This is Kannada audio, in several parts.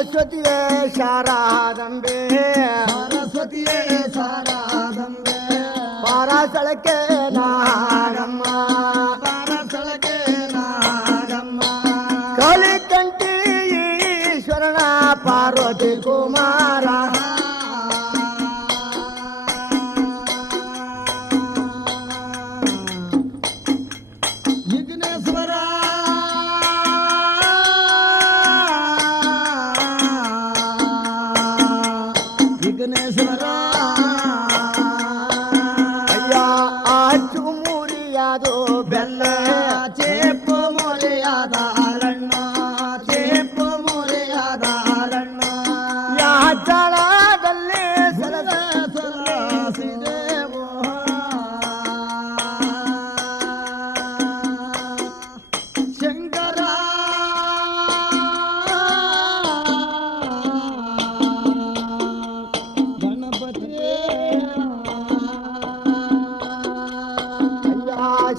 ಸರಸ್ವತಿಯೇ ಶಾರದಾಂಬೆ ಸರಸ್ವತಿಯೇ ಶಾರದಾಂಬೆ ಪಾರಾಸಳಕ್ಕೆ ನಾಗಮ್ಮ ಪಾರಾಸಳಕ್ಕೆ ನಾಗಮ್ಮ ಕಲಿಕಂಠಿ ಈಶ್ವರನ ಪಾರ್ವತಿ ಕುಮಾರ ವಿಘ್ನೇಶ್ವರ ವಿಘ್ನೇಶ್ವರ ಅಯ್ಯ ಆಚು ಮುರಿಯಾದು ಬೆಲ್ಲ ಚೇಪು ಮೊರೆಯಾದ ಅರಣ್ಣ ಚೇಪು ಮೊರೆಯಾದ ಅರಣ್ಣ ಯಾಚಳದಲ್ಲಿ ಸರದ ಸರಸಿದೇವೋ ಶಂಕರ ಗಣಪತಿ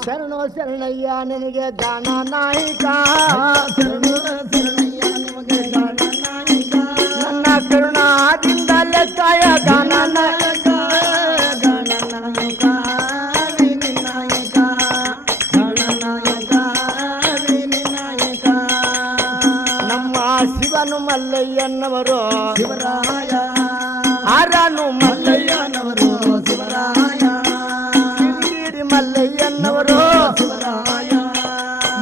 ಶರಣೋ ಶರಣಯ್ಯ ನಿನಗೆ ಗಾನ ನಾಯಿಕ ಶರಣು ಶರಣಯ್ಯ ನಿಮಗೆ ಗಣನಾಯಕ ನನ್ನ ಕರುಣಾದಿಂದ ಲೆಕ್ಕಾಯ ಗಾನ ನಾಯಕ ಗಣನಾಯಕ ವಿನಿನಾಯಕ ಗಣನಾಯಕ ವಿನಿನಾಯಕ ನಮ್ಮ ಶಿವನು ಮಲ್ಲಯ್ಯನವರು ಶಿವರಾಯ ಆರನು ಮಲ್ಲಯ್ಯ ಮಲ್ಲಯ್ಯನವರು ಶಿವರಾಯ ಗಿರಿ ಮಲ್ಲಯ್ಯನವರು ಶಿವರಾಯ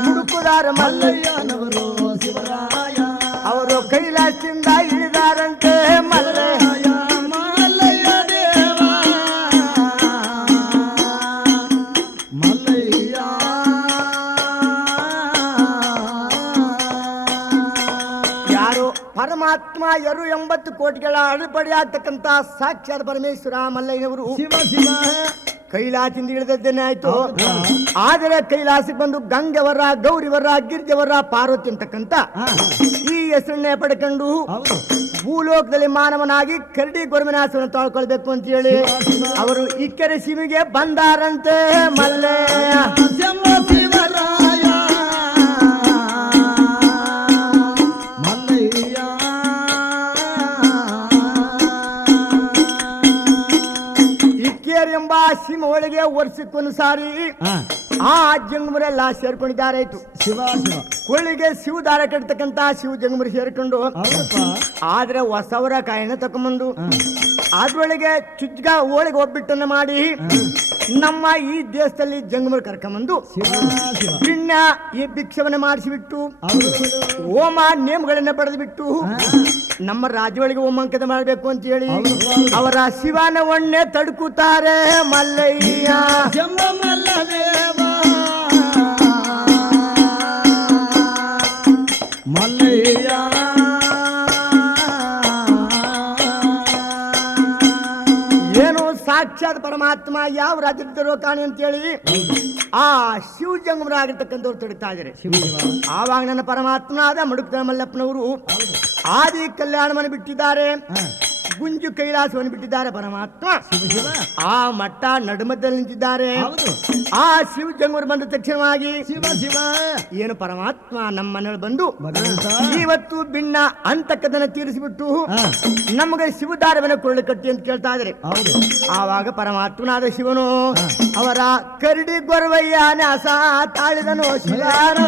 ಮುಡುಕುದಾರ ಮಲ್ಲಯ್ಯ ಮಲ್ಲಯ್ಯನವರು ಶಿವರಾಯ ಅವರು ಕೈಲಾಸದಿಂದ ಇಳಿದಾರಂತೆ ಮಲ್ಲಯ್ಯ ಮಲ್ಲಯ್ಯ ದೇವ ಮಲ್ಲಯ್ಯ ಯಾರು ಪರಮಾತ್ಮ 80 ಕೋಟಿಗಳ ಅಡಿಪಡಿಯಾಗ್ತಕ್ಕಂತ ಸಾಕ್ಷಾತ್ ಪರಮೇಶ್ವರ ಮಲ್ಲಯ್ಯನವರು ಶಿವ ಶಿವ ಕೈಲಾಸದಿಂದ ಇಳಿದದ್ದೇನೆ ಆಯ್ತು. ಆದರೆ ಕೈಲಾಸಕ್ಕೆ ಬಂದು ಗಂಗೆವರ ಗೌರಿವರ ಗಿರ್ಜವರ ಪಾರ್ವತಿ ಅಂತಕ್ಕಂತ ಈ ಹೆಸರನ್ನೇ ಪಡ್ಕೊಂಡು ಹೌದು ಭೂಲೋಕದಲ್ಲಿ ಮಾನವನಾಗಿ ಕರಡಿ ಗೊರಮಿನಾಸವನ್ನು ತಾಳ್ಕೊಳ್ಬೇಕು ಅಂತ ಹೇಳಿ ಅವರು ಇಕ್ಕರೆ ಶಿವಿಗೆ ಬಂದಾರಂತೆ ಮಲ್ಲಯ್ಯ ಶಂಭ ಶಿವರಾಯ ಮಲ್ಲಯ್ಯ ಇಕ್ಕೇರಿ ಎಂಬ ಸಿಂಹ ಒಳಗೆ ವರ್ಷಕ್ಕೊಂದು ಸಾರಿ ಆ ಜಂಗಮರೆಲ್ಲ ಸೇರ್ಕೊಂಡಿದ್ದಾರಾಯ್ತು. ಶಿವ ಶಿವ ಕೊಳ್ಳಿಗೆ ಶಿವದಾರ ಕಟ್ತಕ್ಕಂತ ಶಿವ ಜಂಗಮರಿ ಸೇರ್ಕೊಂಡು ಹೌದಪ್ಪ ಆದ್ರೆ ಹೊಸವರ ಕಾಯಿನ ತಕೊಂಬಂದು ಅದ್ರೊಳಗೆ ಚುಜ್ಗ ಹೋಳಿಗೆ ಒಬ್ಬಿಟ್ಟನ್ನ ಮಾಡಿ ನಮ್ಮ ಈ ದೇಶದಲ್ಲಿ ಜಂಗಮರು ಕರ್ಕೊಂಬಂದು ಶಿವ ಶಿವ ಪಿಣ್ಯ ಈ ಭಿಕ್ಷವನ್ನ ಮಾಡಿಸಿಬಿಟ್ಟು ಹೌದು ಹೋಮ ನೇಮಗಳನ್ನ ಪಡೆದು ಬಿಟ್ಟು ನಮ್ಮ ರಾಜ್ಯಗಳಿಗೆ ಹೋಮಾಂಕದ ಮಾಡಬೇಕು ಅಂತ ಹೇಳಿ ಅವರ ಶಿವನ ಒಣ್ಣೆ ತಡ್ಕುತ್ತಾರೆ ಮಲ್ಲಯ್ಯ ಶಂಭ ಮಲ್ಲದೇವ ಮಲ್ಲಯ್ಯ ಏನು ಸಾಕ್ಷಾತ್ ಪರಮಾತ್ಮ ಯಾವ ರಾಜ್ಯದಲ್ಲಿರೋ ಕಾಣಿ ಅಂತ ಹೇಳಿ ಆ ಶಿವ ಜಂಗಮರ ಆಗಿರ್ತಕ್ಕಂಥವ್ರು ತಡ್ತಾ ಇದ್ದಾರೆ. ಶಿವ ಶಿವ ಆವಾಗ ನನ್ನ ಪರಮಾತ್ಮನಾದ ಮಡುಕ್ತ ಮಲ್ಲಪ್ಪನವರು ಆದಿ ಕಲ್ಯಾಣವನ್ನು ಬಿಟ್ಟಿದ್ದಾರೆ, ಗುಂಜು ಕೈಲಾಸವನ್ನು ಬಿಟ್ಟಿದ್ದಾರೆ. ಪರಮಾತ್ಮ ಶಿವ ಆ ಮಟ್ಟ ನಡುಮದಲ್ಲಿ ನಿಂತಿದ್ದಾರೆ. ಹೌದು ಆ ಶಿವ ಜಂಗಮರು ಬಂದ ತಕ್ಷಣವಾಗಿ ಶಿವ ಶಿವ ಏನು ಪರಮಾತ್ಮ ನಮ್ಮ ಮನೆಯಲ್ಲಿ ಬಂದು ಭಗವಂತ ಇವತ್ತು ಭಿನ್ನ ಅಂತಕ್ಕದನ್ನ ತೀರಿಸಿಬಿಟ್ಟು ನಮಗೆ ಶಿವದಾರವನ್ನ ಕೊಳ್ಳಿ ಕಟ್ಟಿ ಅಂತ ಕೇಳ್ತಾ ಇದ್ದಾರೆ. ಹೌದು ಆವಾಗ ಪರಮಾತ್ಮನಾದ ಶಿವನು ಅವರ ಕರಡಿ ಗೊರವಯ್ಯ ನ್ಯಾಸ ತಾಳಿದನು ಶಿವನು.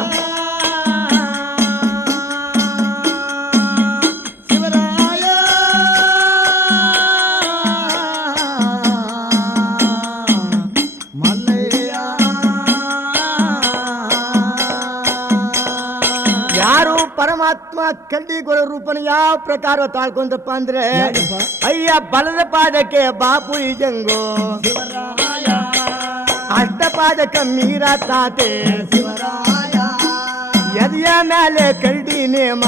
ಶಿವರಾಯ ಮಲ್ಲಯ್ಯ ಯಾರು ಪರಮಾತ್ಮ ಕರಡಿ ಗೊರ ರೂಪನ ಯಾವ ಪ್ರಕಾರ ತಾಳ್ಕೊಂಡಪ್ಪ ಅಂದ್ರೆ ಯಾಕಪ್ಪ? ಅಯ್ಯ ಬಲದ ಪಾದಕ್ಕೆ ಬಾಪು ಈ ಜಂಗೋ, ಶಿವರಾಯ ಅಷ್ಟಪಾದಕ ಮೀರ ತಾತೆ, ಶಿವರಾಯ ಎದೆಯ ಮೇಲೆ ಕರಡಿ ನೇಮ,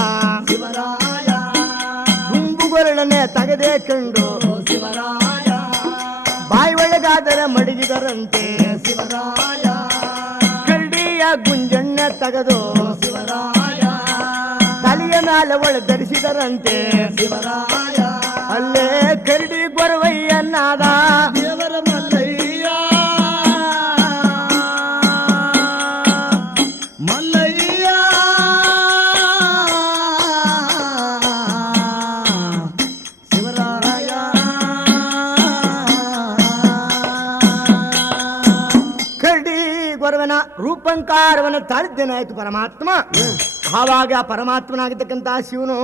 ಶಿವರಾಯ ಗುಂಬುಗೊರಳನೆ ತಗದೆ ಕಂಡು ಶಿವರಾಯ ಬಾಯಿ ಒಳಗಾದರೆ ಮಡಗಿದರಂತೆ, ಶಿವರಾಯ ಕರಡಿಯ ಗುಂಜಣ್ಣೆ ತೆಗೆದು ಶಿವರಾಯ ತಲೆಯ ಮೇಲೆ ಒಳ ಧರಿಸಿದರಂತೆ. ಶಿವರಾಯ ಅಲ್ಲೇ ಕರಡಿ ಗೊರವಯ್ಯನಾದ ದೇವರ ಮಲ್ಲಯ್ಯ ಮಲ್ಲಯ್ಯ ರೂಪಂಕಾರವನ್ನು ತಾಳಿದ್ದೇನಾಯ್ತು ಪರಮಾತ್ಮ. ಆವಾಗ ಪರಮಾತ್ಮನಾಗಿರ್ತಕ್ಕಂತ ಶಿವನು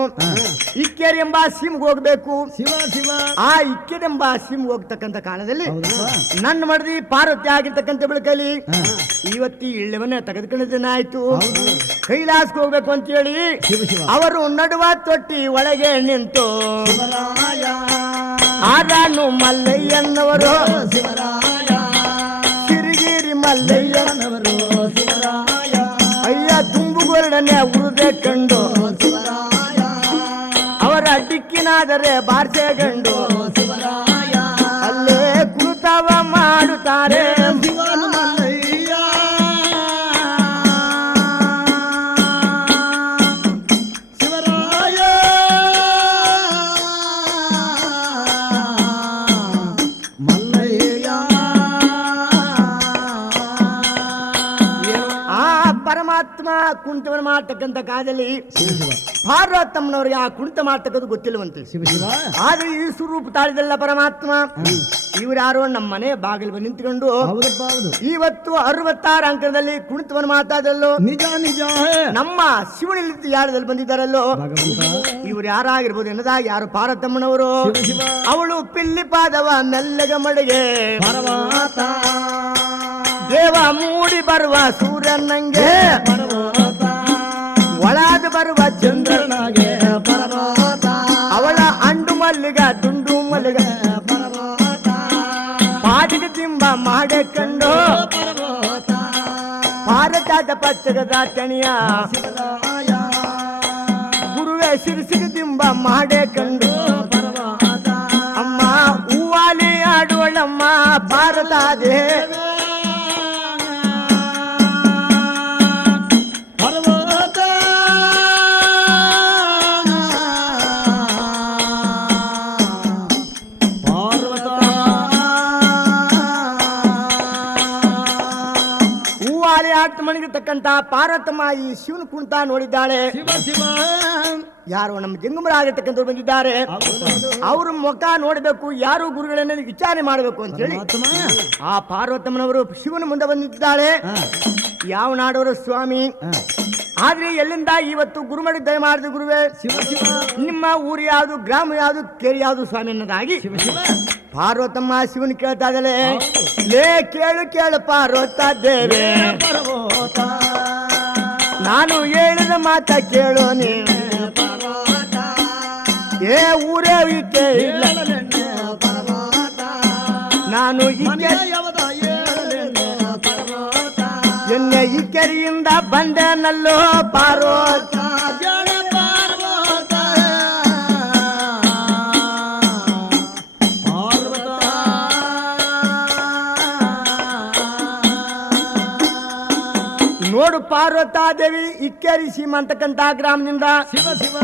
ಇಕ್ಕೇರಿ ಎಂಬ ಸೀಮ್ಗೆ ಹೋಗ್ಬೇಕು. ಶಿವ ಶಿವ ಆ ಇಕ್ಕೇರೆಂಬ ಸೀಮ್ಗೆ ಹೋಗ್ತಕ್ಕಂತ ಕಾಲದಲ್ಲಿ ಹೌದಪ್ಪ. ನನ್ನ ಮಡದಿ ಪಾರ್ವತಿ ಆಗಿರ್ತಕ್ಕಂಥ ಬೆಳಕಲ್ಲಿ ಇವತ್ತಿ ಇಳ್ಳೆವನ್ನ ತೆಗೆದುಕೊಂಡಿದ್ದೇನಾಯ್ತು. ಕೈಲಾಸಕ್ಕೆ ಹೋಗ್ಬೇಕು ಅಂತ ಹೇಳಿ ಶಿವ ಶಿವ ಅವರು ನಡುವ ತೊಟ್ಟಿ ಒಳಗೆ ನಿಂತು ಶಿವರಾಯ ಆರಾನು ಮಲ್ಲಯ್ಯನವರು ಶಿವರಾಯ ಸಿರಿಗಿರಿ ಮಲ್ಲಯ್ಯನವರು ಶಿವರಾಯ ಅಯ್ಯ ತುಂಬುಗೊರಡನೆ ಉರುದೆ ಕಂಡು ಶಿವರಾಯ ಅವರ ಡಿಕ್ಕಿನಾದರೆ ಬಾರ್ಸೆ ಗಂಡು ಶಿವರಾಯ ಅಲ್ಲೇ ಕುರುತವ ಮಾಡುತ್ತಾರೆ. ಶಿವನ ಮಲ್ಲಯ್ಯ ಶಿವರಾಯ ಮಲ್ಲಯ್ಯ ಆ ಪರಮಾತ್ಮ ಕುಂತವನ್ನು ಮಾಡ್ತಕ್ಕಂಥ ಕಾಲದಲ್ಲಿ ಶಿವ ಶಿವ ಪಾರ್ವತಮ್ಮನವ್ರಿಗೆ ಆ ಕುಣಿತ ಮಾಡ್ತಕ್ಕದ್ದು ಗೊತ್ತಿಲ್ಲವಂತೆ. ಶಿವ ಶಿವ ಆದ್ರೆ ಈ ಸ್ವರೂಪ ತಾಳಿದಲ್ಲ ಪರಮಾತ್ಮ. ಇವ್ರ್ಯಾರೋ ನಮ್ಮ ಮನೆ ಬಾಗಿಲು ಬಂದು ನಿಂತ್ಕೊಂಡು ಹೌದಪ್ಪ ಹೌದು ಇವತ್ತು 66 ಅಂಕದಲ್ಲಿ ಕುಣಿತವನ್ನು ಮಾತಾಡಲ್ಲೋ ನಿಜ ನಿಜ ನಮ್ಮ ಶಿವನಲ್ಲಿ ಯಾರದಲ್ಲಿ ಬಂದಿದ್ದಾರಲ್ಲೋ ಭಗವಂತ ಇವ್ರು ಯಾರಾಗಿರ್ಬೋದು ಎನ್ನದಾಗ ಯಾರು ಪಾರ್ವತಮ್ಮನವರು. ಶಿವ ಶಿವ ಅವಳು ಪಿಲ್ಲಿ ಪಾದವ ಮೆಲ್ಲಗ ಮಡಿಗೆ ಪರಮಾತ ದೇವ ಮೂಡಿ ಬರುವ ಸೂರ್ಯನಂಗೆ ಪರಮಾತ ಒಳಾದ ಬರುವ ಚಂದ್ರನಾಗೆ ಪರಮಾತ ಅವಳ ಅಂಡು ಮಲ್ಲಿಗ ದುಂಡು ಮಲ್ಲಿಗ ಪರಮಾತ ಪಾದಿಗೆ ತಿಂಬ ಮಾಡೆ ಕಂಡು ಪರಮಾತ ಭಾರತದ ಪಚ್ಚಗದ ತಣಿಯ ಶಿವರಾಯ ಗುರುವೇ ಸಿರಿಸಿರಿ ತಿಂಬ ಮಾಡೆ ಕಂಡು ಪರಮಾತ ಅಮ್ಮ ಹೂವಾಲಿ ಆಡುವಳಮ್ಮ ಭಾರತ ದೇವ ಪರಮಾತ ಹೂವಾಲಿ ಆಟ ಮಣಗಿರ್ತಕ್ಕಂತ ಪಾರ್ವತಮ್ಮ ಈ ಶಿವನ ಕುಣಿತ ನೋಡಿದ್ದಾಳೆ. ಶಿವ ಶಿವ ಯಾರು ನಮ್ಮ ಜಂಗಮರಾಗಿರ್ತಕ್ಕಂಥವ್ರು ಬಂದಿದ್ದಾರೆ. ಅವ್ರ ಮುಖ ನೋಡಬೇಕು, ಯಾರು ಗುರುಗಳನ್ನ ವಿಚಾರಣೆ ಮಾಡಬೇಕು ಅಂತ ಹೇಳಿ ಪರಮಾತ್ಮ ಆ ಪಾರ್ವತಮ್ಮನವರು ಶಿವನ ಮುಂದೆ ಬಂದಿದ್ದಾಳೆ. ಯಾವ ನಾಡವರು ಸ್ವಾಮಿ, ಆದ್ರೆ ಎಲ್ಲಿಂದ ಇವತ್ತು ಗುರುಮಡಿ ದಯ ಮಾಡಿದ ಗುರುವೇ, ಶಿವ ಶಿವ ನಿಮ್ಮ ಊರು ಯಾವುದು, ಗ್ರಾಮ ಯಾವುದು, ಕೇರಿ ಯಾವುದು ಸ್ವಾಮಿ ಅನ್ನೋದಾಗಿ ಶಿವ ಶಿವ ಪಾರ್ವತಮ್ಮ ಶಿವನ್ ಕೇಳ್ತಾ ಇದ್ದಾಳೆ. ಲೇ ಕೇಳು ಕೇಳು ಪಾರ್ವತ ದೇವೆ, ಪರಮಾತ ನಾನು ಹೇಳಿದ ಮಾತ ಕೇಳು ನೀ. ಪರಮಾತ ಏ ಊರೇ ಈಕೆ ಇಲ್ಲ, ಪರಮಾತ ನಾನು ಈಕೆ ಮನೆಯವದ ಏಳಲೆಣ್ಣೆ ಪರಮಾತ ಎನ್ನೆ ಈ ಕೆರೆಯಿಂದ ಬಂದೆನಲ್ಲೋ ಪಾರ್ವತ. ಜಡ ಪರ್ವತ ನೋಡು ಪಾರ್ವತಾದೇವಿ ಇಕ್ಕೇರಿ ಸೀಮ ಅಂತಕ್ಕಂತ ಗ್ರಾಮದಿಂದ ಶಿವ ಶಿವ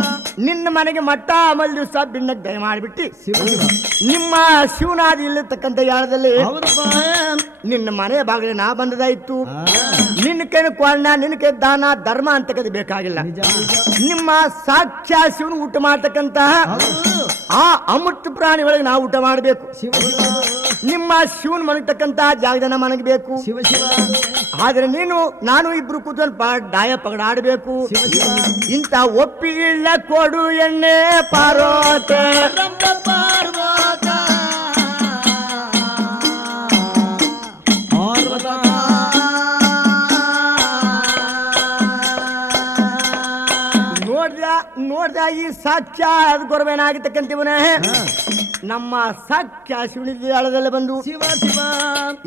ನಿನ್ನ ಮನೆಗೆ ಮಟ್ಟ ಅಮಲ್ ದಿವಸ ಬಿಣ್ಣಕ್ಕೆ ದಯ ಮಾಡಿಬಿಟ್ಟು ಶಿವ ಶಿವ ನಿಮ್ಮ ಶಿವನಾದಿ ಇಲ್ಲಿರ್ತಕ್ಕಂಥ ಯಾಳದಲ್ಲಿ ಹೌದಪ್ಪ ನಿನ್ನ ಮನೆ ಬಾಗಿಲು ನಾ ಬಂದದಾಯ್ತು. ನಿನ್ನ ಕೈ ಕೊಳ್ಳ, ನಿನ್ನ ಕೈ ದಾನ ಧರ್ಮ ಅಂತಕ್ಕದ್ದು ಬೇಕಾಗಿಲ್ಲ. ನಿಜ ನಿಜ ನಿಮ್ಮ ಸಾಕ್ಷಾ ಶಿವನು ಊಟ ಮಾಡ್ತಕ್ಕಂತ ಹೌದು ಆ ಅಮೃತ ಪ್ರಾಣಿ ಒಳಗೆ ನಾವು ಊಟ ಮಾಡಬೇಕು. ಶಿವ ಶಿವ ನಿಮ್ಮ ಶಿವನ್ ಮನಗತಕ್ಕಂತ ಜಾಗದನ ಮನಗಬೇಕು. ಶಿವ ಶಿವ ಆದ್ರೆ ನಾನು ಇಬ್ರು ಕೂತ್ಕೊಂಡು ಡಾಯ ಪಗಡ ಆಡಬೇಕು. ಶಿವ ಶಿವ ಇಂಥ ಒಪ್ಪಿಗಿಲ್ಲ ಕೊಡು ಎಣ್ಣೆ ಪಾರ್ವತ. ರಂಭ ಪಾರ್ವತ ಪಾರ್ವತ ನೋಡ್ದ ಈ ಸಾಕ್ಷ್ಯ ಅದು ಗೊರಬೇನಾಗಿರ್ತಕ್ಕಂಥವನೇ ನಮ್ಮ ಸಾಕ್ಷ್ಯ ಶಿವನಿದಲ್ಲಿ ಬಂದು ಶಿವ ಶಿವ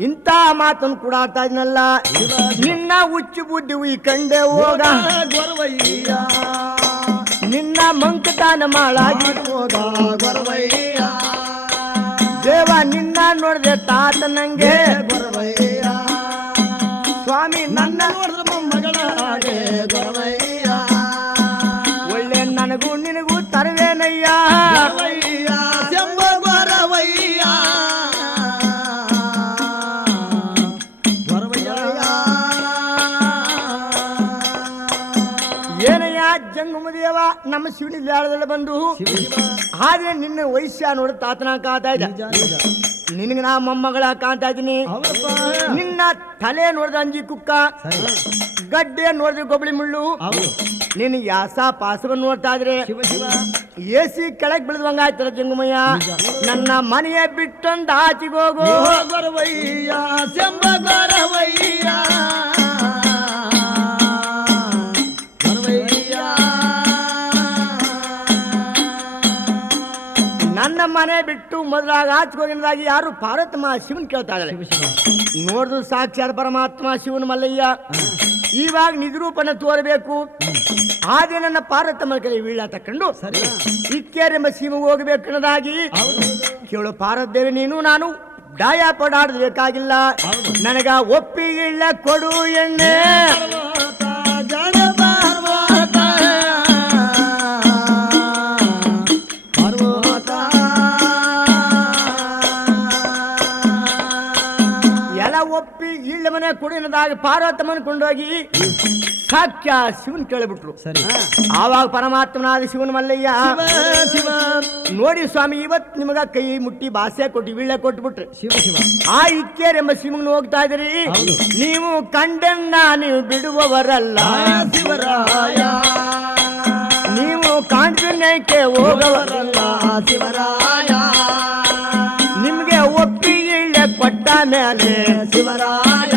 ಇಂಥ ಮಾತನ್ನು ಕೂಡ ಆಡ್ತಾ ಇದ್ನಲ್ಲ. ಶಿವ ನಿನ್ನ ಹುಚ್ಚು ಬುದ್ಧಿ ಈ ಕಂಡೆ ಹೋಗ, ಗೊರವಯ್ಯ ನಿನ್ನ ಮಂಕತಾನ ಮಾಳಾಗಿ ಹೋಗ ಗೊರವಯ್ಯ ದೇವ ನಿನ್ನ ನೋಡಿದೆ ತಾತ ನಂಗೆ ಗೊರವಯ್ಯ ಸ್ವಾಮಿ ನನ್ನ ನನ್ನ ನೋಡಿದ್ರೆ ಮೊಮ್ಮಗಳ ಹಾಗೆ ಗೊರವಯ್ಯ ಒಳ್ಳೆ ನನಗೂ ನಿನಗೂ ತರವೇನಯ್ಯ. ಗೊರವಯ್ಯ ಜಂಬ ಗೊರವಯ್ಯ ಗೊರವಯ್ಯ ಏನಯ್ಯ ಜಂಗಮದೇವ ನಮ್ಮ ಶಿವನಿ ಲಾಳದಲ್ಲಿ ಬಂದು ಶಿವ ಶಿವ ಆದ್ರೆ ನಿನ್ನ ವೈಶ್ಯ ನೋಡ ತಾತನ ಕಾತಾ ಇದ್ದ. ನಿಜ ನಿಜ ನಿನಗೆ ನಾ ಮೊಮ್ಮಗಳ ಕಾಣ್ತಾ ಇದ್ದೀನಿ. ಹೌದಪ್ಪ. ನಿನ್ನ ತಲೆ ನೋಡಿದ ಅಂಜಿ ಕುಕ್ಕ, ಸರಿ. ಗಡ್ಡೆ ನೋಡಿದ್ರೆ ಗೊಬ್ಬಳಿ ಮುಳ್ಳು, ಹೌದು. ನೀನು ಯಾಸ ಪಾಸವನ್ನು ನೋಡ್ತಾ ಇದ್ರೆ ಶಿವ ಶಿವ ಎಸಿ ಕೆಳಗ್ ಬೆಳೆದಂಗ ಆಯ್ತಲ್ಲ ಜಂಗಮಯ್ಯ. ನನ್ನ ಮನೆಯ ಬಿಟ್ಟೊಂದು ಆಚೆಗೋಗು. ಗೊರವಯ್ಯ ಶಂಭ ಗೊರವಯ್ಯ ಗೊರವಯ್ಯ. ನನ್ನ ಮನೆ ಬಿಟ್ಟು ಮೊದಲಾಗ ಆಚೆಗೋಗಿನದಾಗಿ ಯಾರು ಪಾರ್ವತಮ್ಮ ಶಿವನ್ ಕೇಳ್ತಾ ಇದ್ದಾರೆ. ಶಿವ ಶಿವ ನೋಡಿದ್ರು ಸಾಕ್ಷಾತ್ ಪರಮಾತ್ಮ ಶಿವನ ಮಲ್ಲಯ್ಯ. ಇವಾಗ ನಿಜರೂಪನ ತೋರಬೇಕು. ಆದ್ರೆ ನನ್ನ ಪಾರ್ವತಮ್ಮ ಕೈ ವೀಳ್ಯ ತಕೊಂಡು ಸರಿ. ಇಕ್ಕೇರೆಂಬ ಸೀಮೆಗೆ ಹೋಗಬೇಕು ಅನ್ನೋದಾಗಿ ಕೇಳು ಪಾರ್ವದೇವಿ. ನೀನು ನಾನು ಡಾಯ ಪಡಾಡಬೇಕಾಗಿಲ್ಲ. ನನಗ ಒಪ್ಪಿಗಿಲ್ಲ ಕೊಡು ಎಣ್ಣೆ. ಪರ್ವತ ಜಡ ಪರ್ವತ ಪರ್ವತ ಎಲ್ಲ ಒಪ್ಪಿ ಇಳ್ಳ ಮನೆ ಕೊಡು ಅನ್ನೋದಾಗಿ ಪಾರ್ವತಮ್ಮನ ಕೊಂಡೋಗಿ ಸಾಕ್ಯ ಶಿವನ್ ಕೇಳಿಬಿಟ್ರು. ಸರಿ. ಆವಾಗ ಪರಮಾತ್ಮನಾದ ಶಿವನ ಮಲ್ಲಯ್ಯ ಶಿವ ಶಿವ ನೋಡಿ ಸ್ವಾಮಿ, ಇವತ್ ನಿಮಗ ಕೈ ಮುಟ್ಟಿ ಭಾಷೆ ಕೊಟ್ಟು ವೀಳ್ಯ ಕೊಟ್ಬಿಟ್ರೆ ಶಿವ ಶಿವ ಆ ಇಕ್ಕೇರೆಂಬ ಶಿವನ್ ಹೋಗ್ತಾ ಇದ್ರಿ. ಹೌದು. ನೀವು ಕಂಡನ್ನ ನೀವು ಬಿಡುವವರಲ್ಲ. ಶಿವರಾಯ ನೀವು ಕಾಣ್ದಕ್ಕೆ ಹೋಗವರಲ್ಲ. ಶಿವರಾಯ ನಿಮ್ಗೆ ಒಪ್ಪಿ ಇಳ್ಳ ಕೊಟ್ಟ ಮೇಲೆ ಶಿವರಾಯ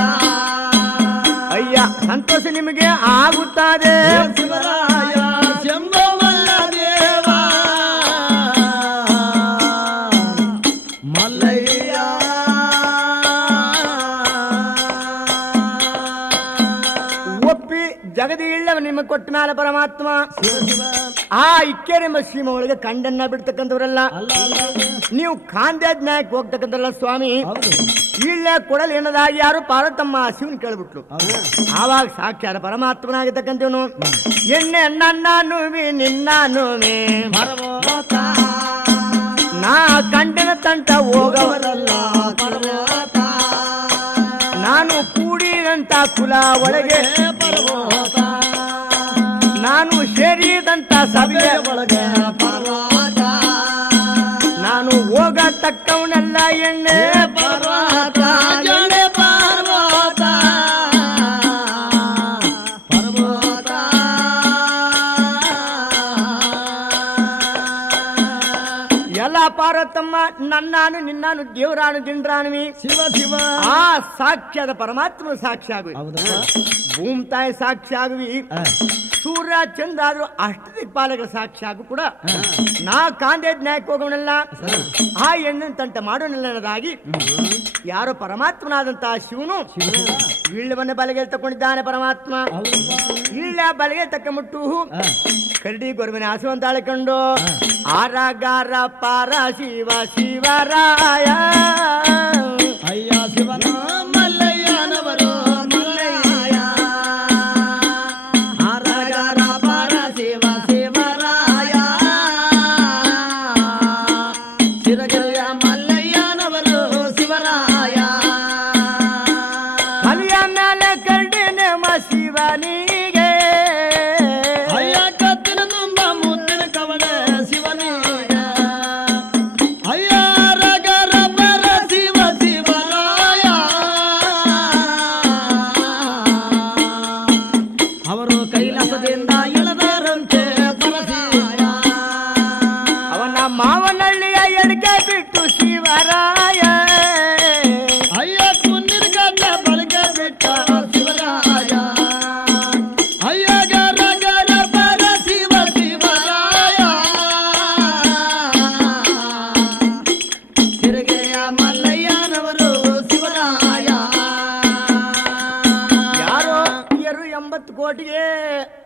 ಅಯ್ಯ ಸಂತೋಷ ನಿಮಗೆ ಆಗುತ್ತದೆ. ಶಿವರಾಯ ಶಂಭವಲ್ಲ ದೇವ ಮಲ್ಲಯ್ಯ. ಒಪ್ಪಿ ಜಗದಿ ಇಳ್ಳವ ನಿಮಗೆ ಕೊಟ್ಟ ಮೇಲೆ ಪರಮಾತ್ಮ ಶಿವ ಶಿವ ಆ ಇಕ್ಕೇರೆಂಬ ಸೀಮೆ ಒಳಗೆ ಕಂಡನ್ನ ಬಿಡ್ತಕ್ಕಂಥವ್ರಲ್ಲ. ಅಲ್ಲ ಅಲ್ಲ ನೀವು ಕಾಂದೇಜ್ ನ್ಯಾಯಕ್ಕೆ ಹೋಗ್ತಕ್ಕಂಥಲ್ಲ ಸ್ವಾಮಿ. ಹೌದು. ಇಳ್ಳ ಕೊಡಲ್ ಏನದಾಗಿ ಯಾರು ಪಾರ್ವತಮ್ಮ ಶಿವನ್ ಕೇಳ್ಬಿಟ್ಲು. ಹೌದು. ಆವಾಗ ಸಾಕ್ಷಾತ್ ಪರಮಾತ್ಮನಾಗಿರ್ತಕ್ಕಂಥವನು ಎಣ್ಣೆ ನನ್ನ ನುವಿ ನಿನ್ನ ನುವಿ ಪರ್ವತ ನಾ ಕಂಡನ ತಂಟ ಹೋಗವರಲ್ಲ. ಪರ್ವತ ನಾನು ಕೂಡಿದಂತ ಕುಲ ಒಳಗೆ ಪರ್ವತ ನಾನು ಸೇರಿದಂತ ಸಭೆಯ ಒಳಗೆ ಪರ್ವತ ನಾನು ಹೋಗತಕ್ಕವನಲ್ಲ ಎಣ್ಣೆ. ಪರ್ವತ ಜಡ ಪರ್ವತ ಪರ್ವತ ಎಲ್ಲ ಪಾರ್ವತಮ್ಮ ನನ್ನಾನು ನಿನ್ನಾನು ದೇವರಾನು ದಿಂಡ್ರಾನುವಿ. ಶಿವ ಶಿವ ಆ ಸಾಕ್ಷ್ಯದ ಪರಮಾತ್ಮ ಸಾಕ್ಷಿ ಆಗುವಿ. ಹೌದಪ್ಪ. ಭೂಮಿ ತಾಯಿ ಸಾಕ್ಷಿ ಆಗುವಿ. ಆ, ಸೂರ್ಯ ಚಂದ್ರ ಆದ್ರೂ ಅಷ್ಟ ದಿಕ್ಪಾಲಕರ ಸಾಕ್ಷಿ ಆಗು ಕೂಡ ನಾ ಕಾಂದೇಜ್ ನ್ಯಾಯಕ್ಕೆ ಹೋಗೋಣಲ್ಲ. ಆ ಹೆಣ್ಣಿನ ತಂಟ ಮಾಡೋಣಲ್ಲ ಅನ್ನೋದಾಗಿ ಯಾರೋ ಪರಮಾತ್ಮನಾದಂತಹ ಶಿವನು ಇಳ್ಳವನ್ನ ಬಲಗೆ ತಕೊಂಡಿದ್ದಾನೆ. ಪರಮಾತ್ಮ ಇಳ್ಳ ಬಲಗೆ ತಕ್ಕಮುಟ್ಟು ಕರಡಿ ಗೊರವಿನ ಆಸುವಂತ ಅಳ್ಕೊಂಡು ಆರಗಾರ ಪಾರ ಶಿವ ಶಿವರಾಯ. ಅಯ್ಯ ಶಿವನ ಮಲ್ಲಯ್ಯನವರು ಮಲ್ಲಯ್ಯ ಆರಗಾರ ಪರ ಶಿವ ಶಿವರಾಯ ಶಿರಗಿರಿಯ ಮಲ್ಲಯ್ಯನವರು ಶಿವರಾಯ. ಅಲಿಯ ಮೇಲೆ ಕರಡಿ ನೇಮ ಶಿವನಿಗೆ. ಅಯ್ಯ ಕತ್ತಿನ ತುಂಬ ಮುತ್ತಿನ ಕವಡೆ ಶಿವನಿಗೆ. ಅಯ್ಯ ರಗರ ಪರ ಶಿವ ಶಿವರಾಯ ಅವರು ಕೈಲಾಸದಿಂದ ಇಳದರಂತೆ ಪರಶಿವ. ಅವನ ಮಾವನಹಳ್ಳಿಯ ಎಡಕೆ ಬಿಟ್ಟು ಶಿವರಾಯ. ಅಯ್ಯ ಕುನ್ನಿನ ಗಡ್ಡ ಬಳಿಗೆ ಬಿಟ್ಟ ಶಿವರಾಯ. ಅಯ್ಯ ಗರ ಗರ ಪರ ಶಿವ ಶಿವರಾಯ ತಿರುಗೆಯ ಮಲ್ಲಯ್ಯನವರು ಶಿವರಾಯ. ಯಾರೋ 80 ಕೋಟಿಗೆ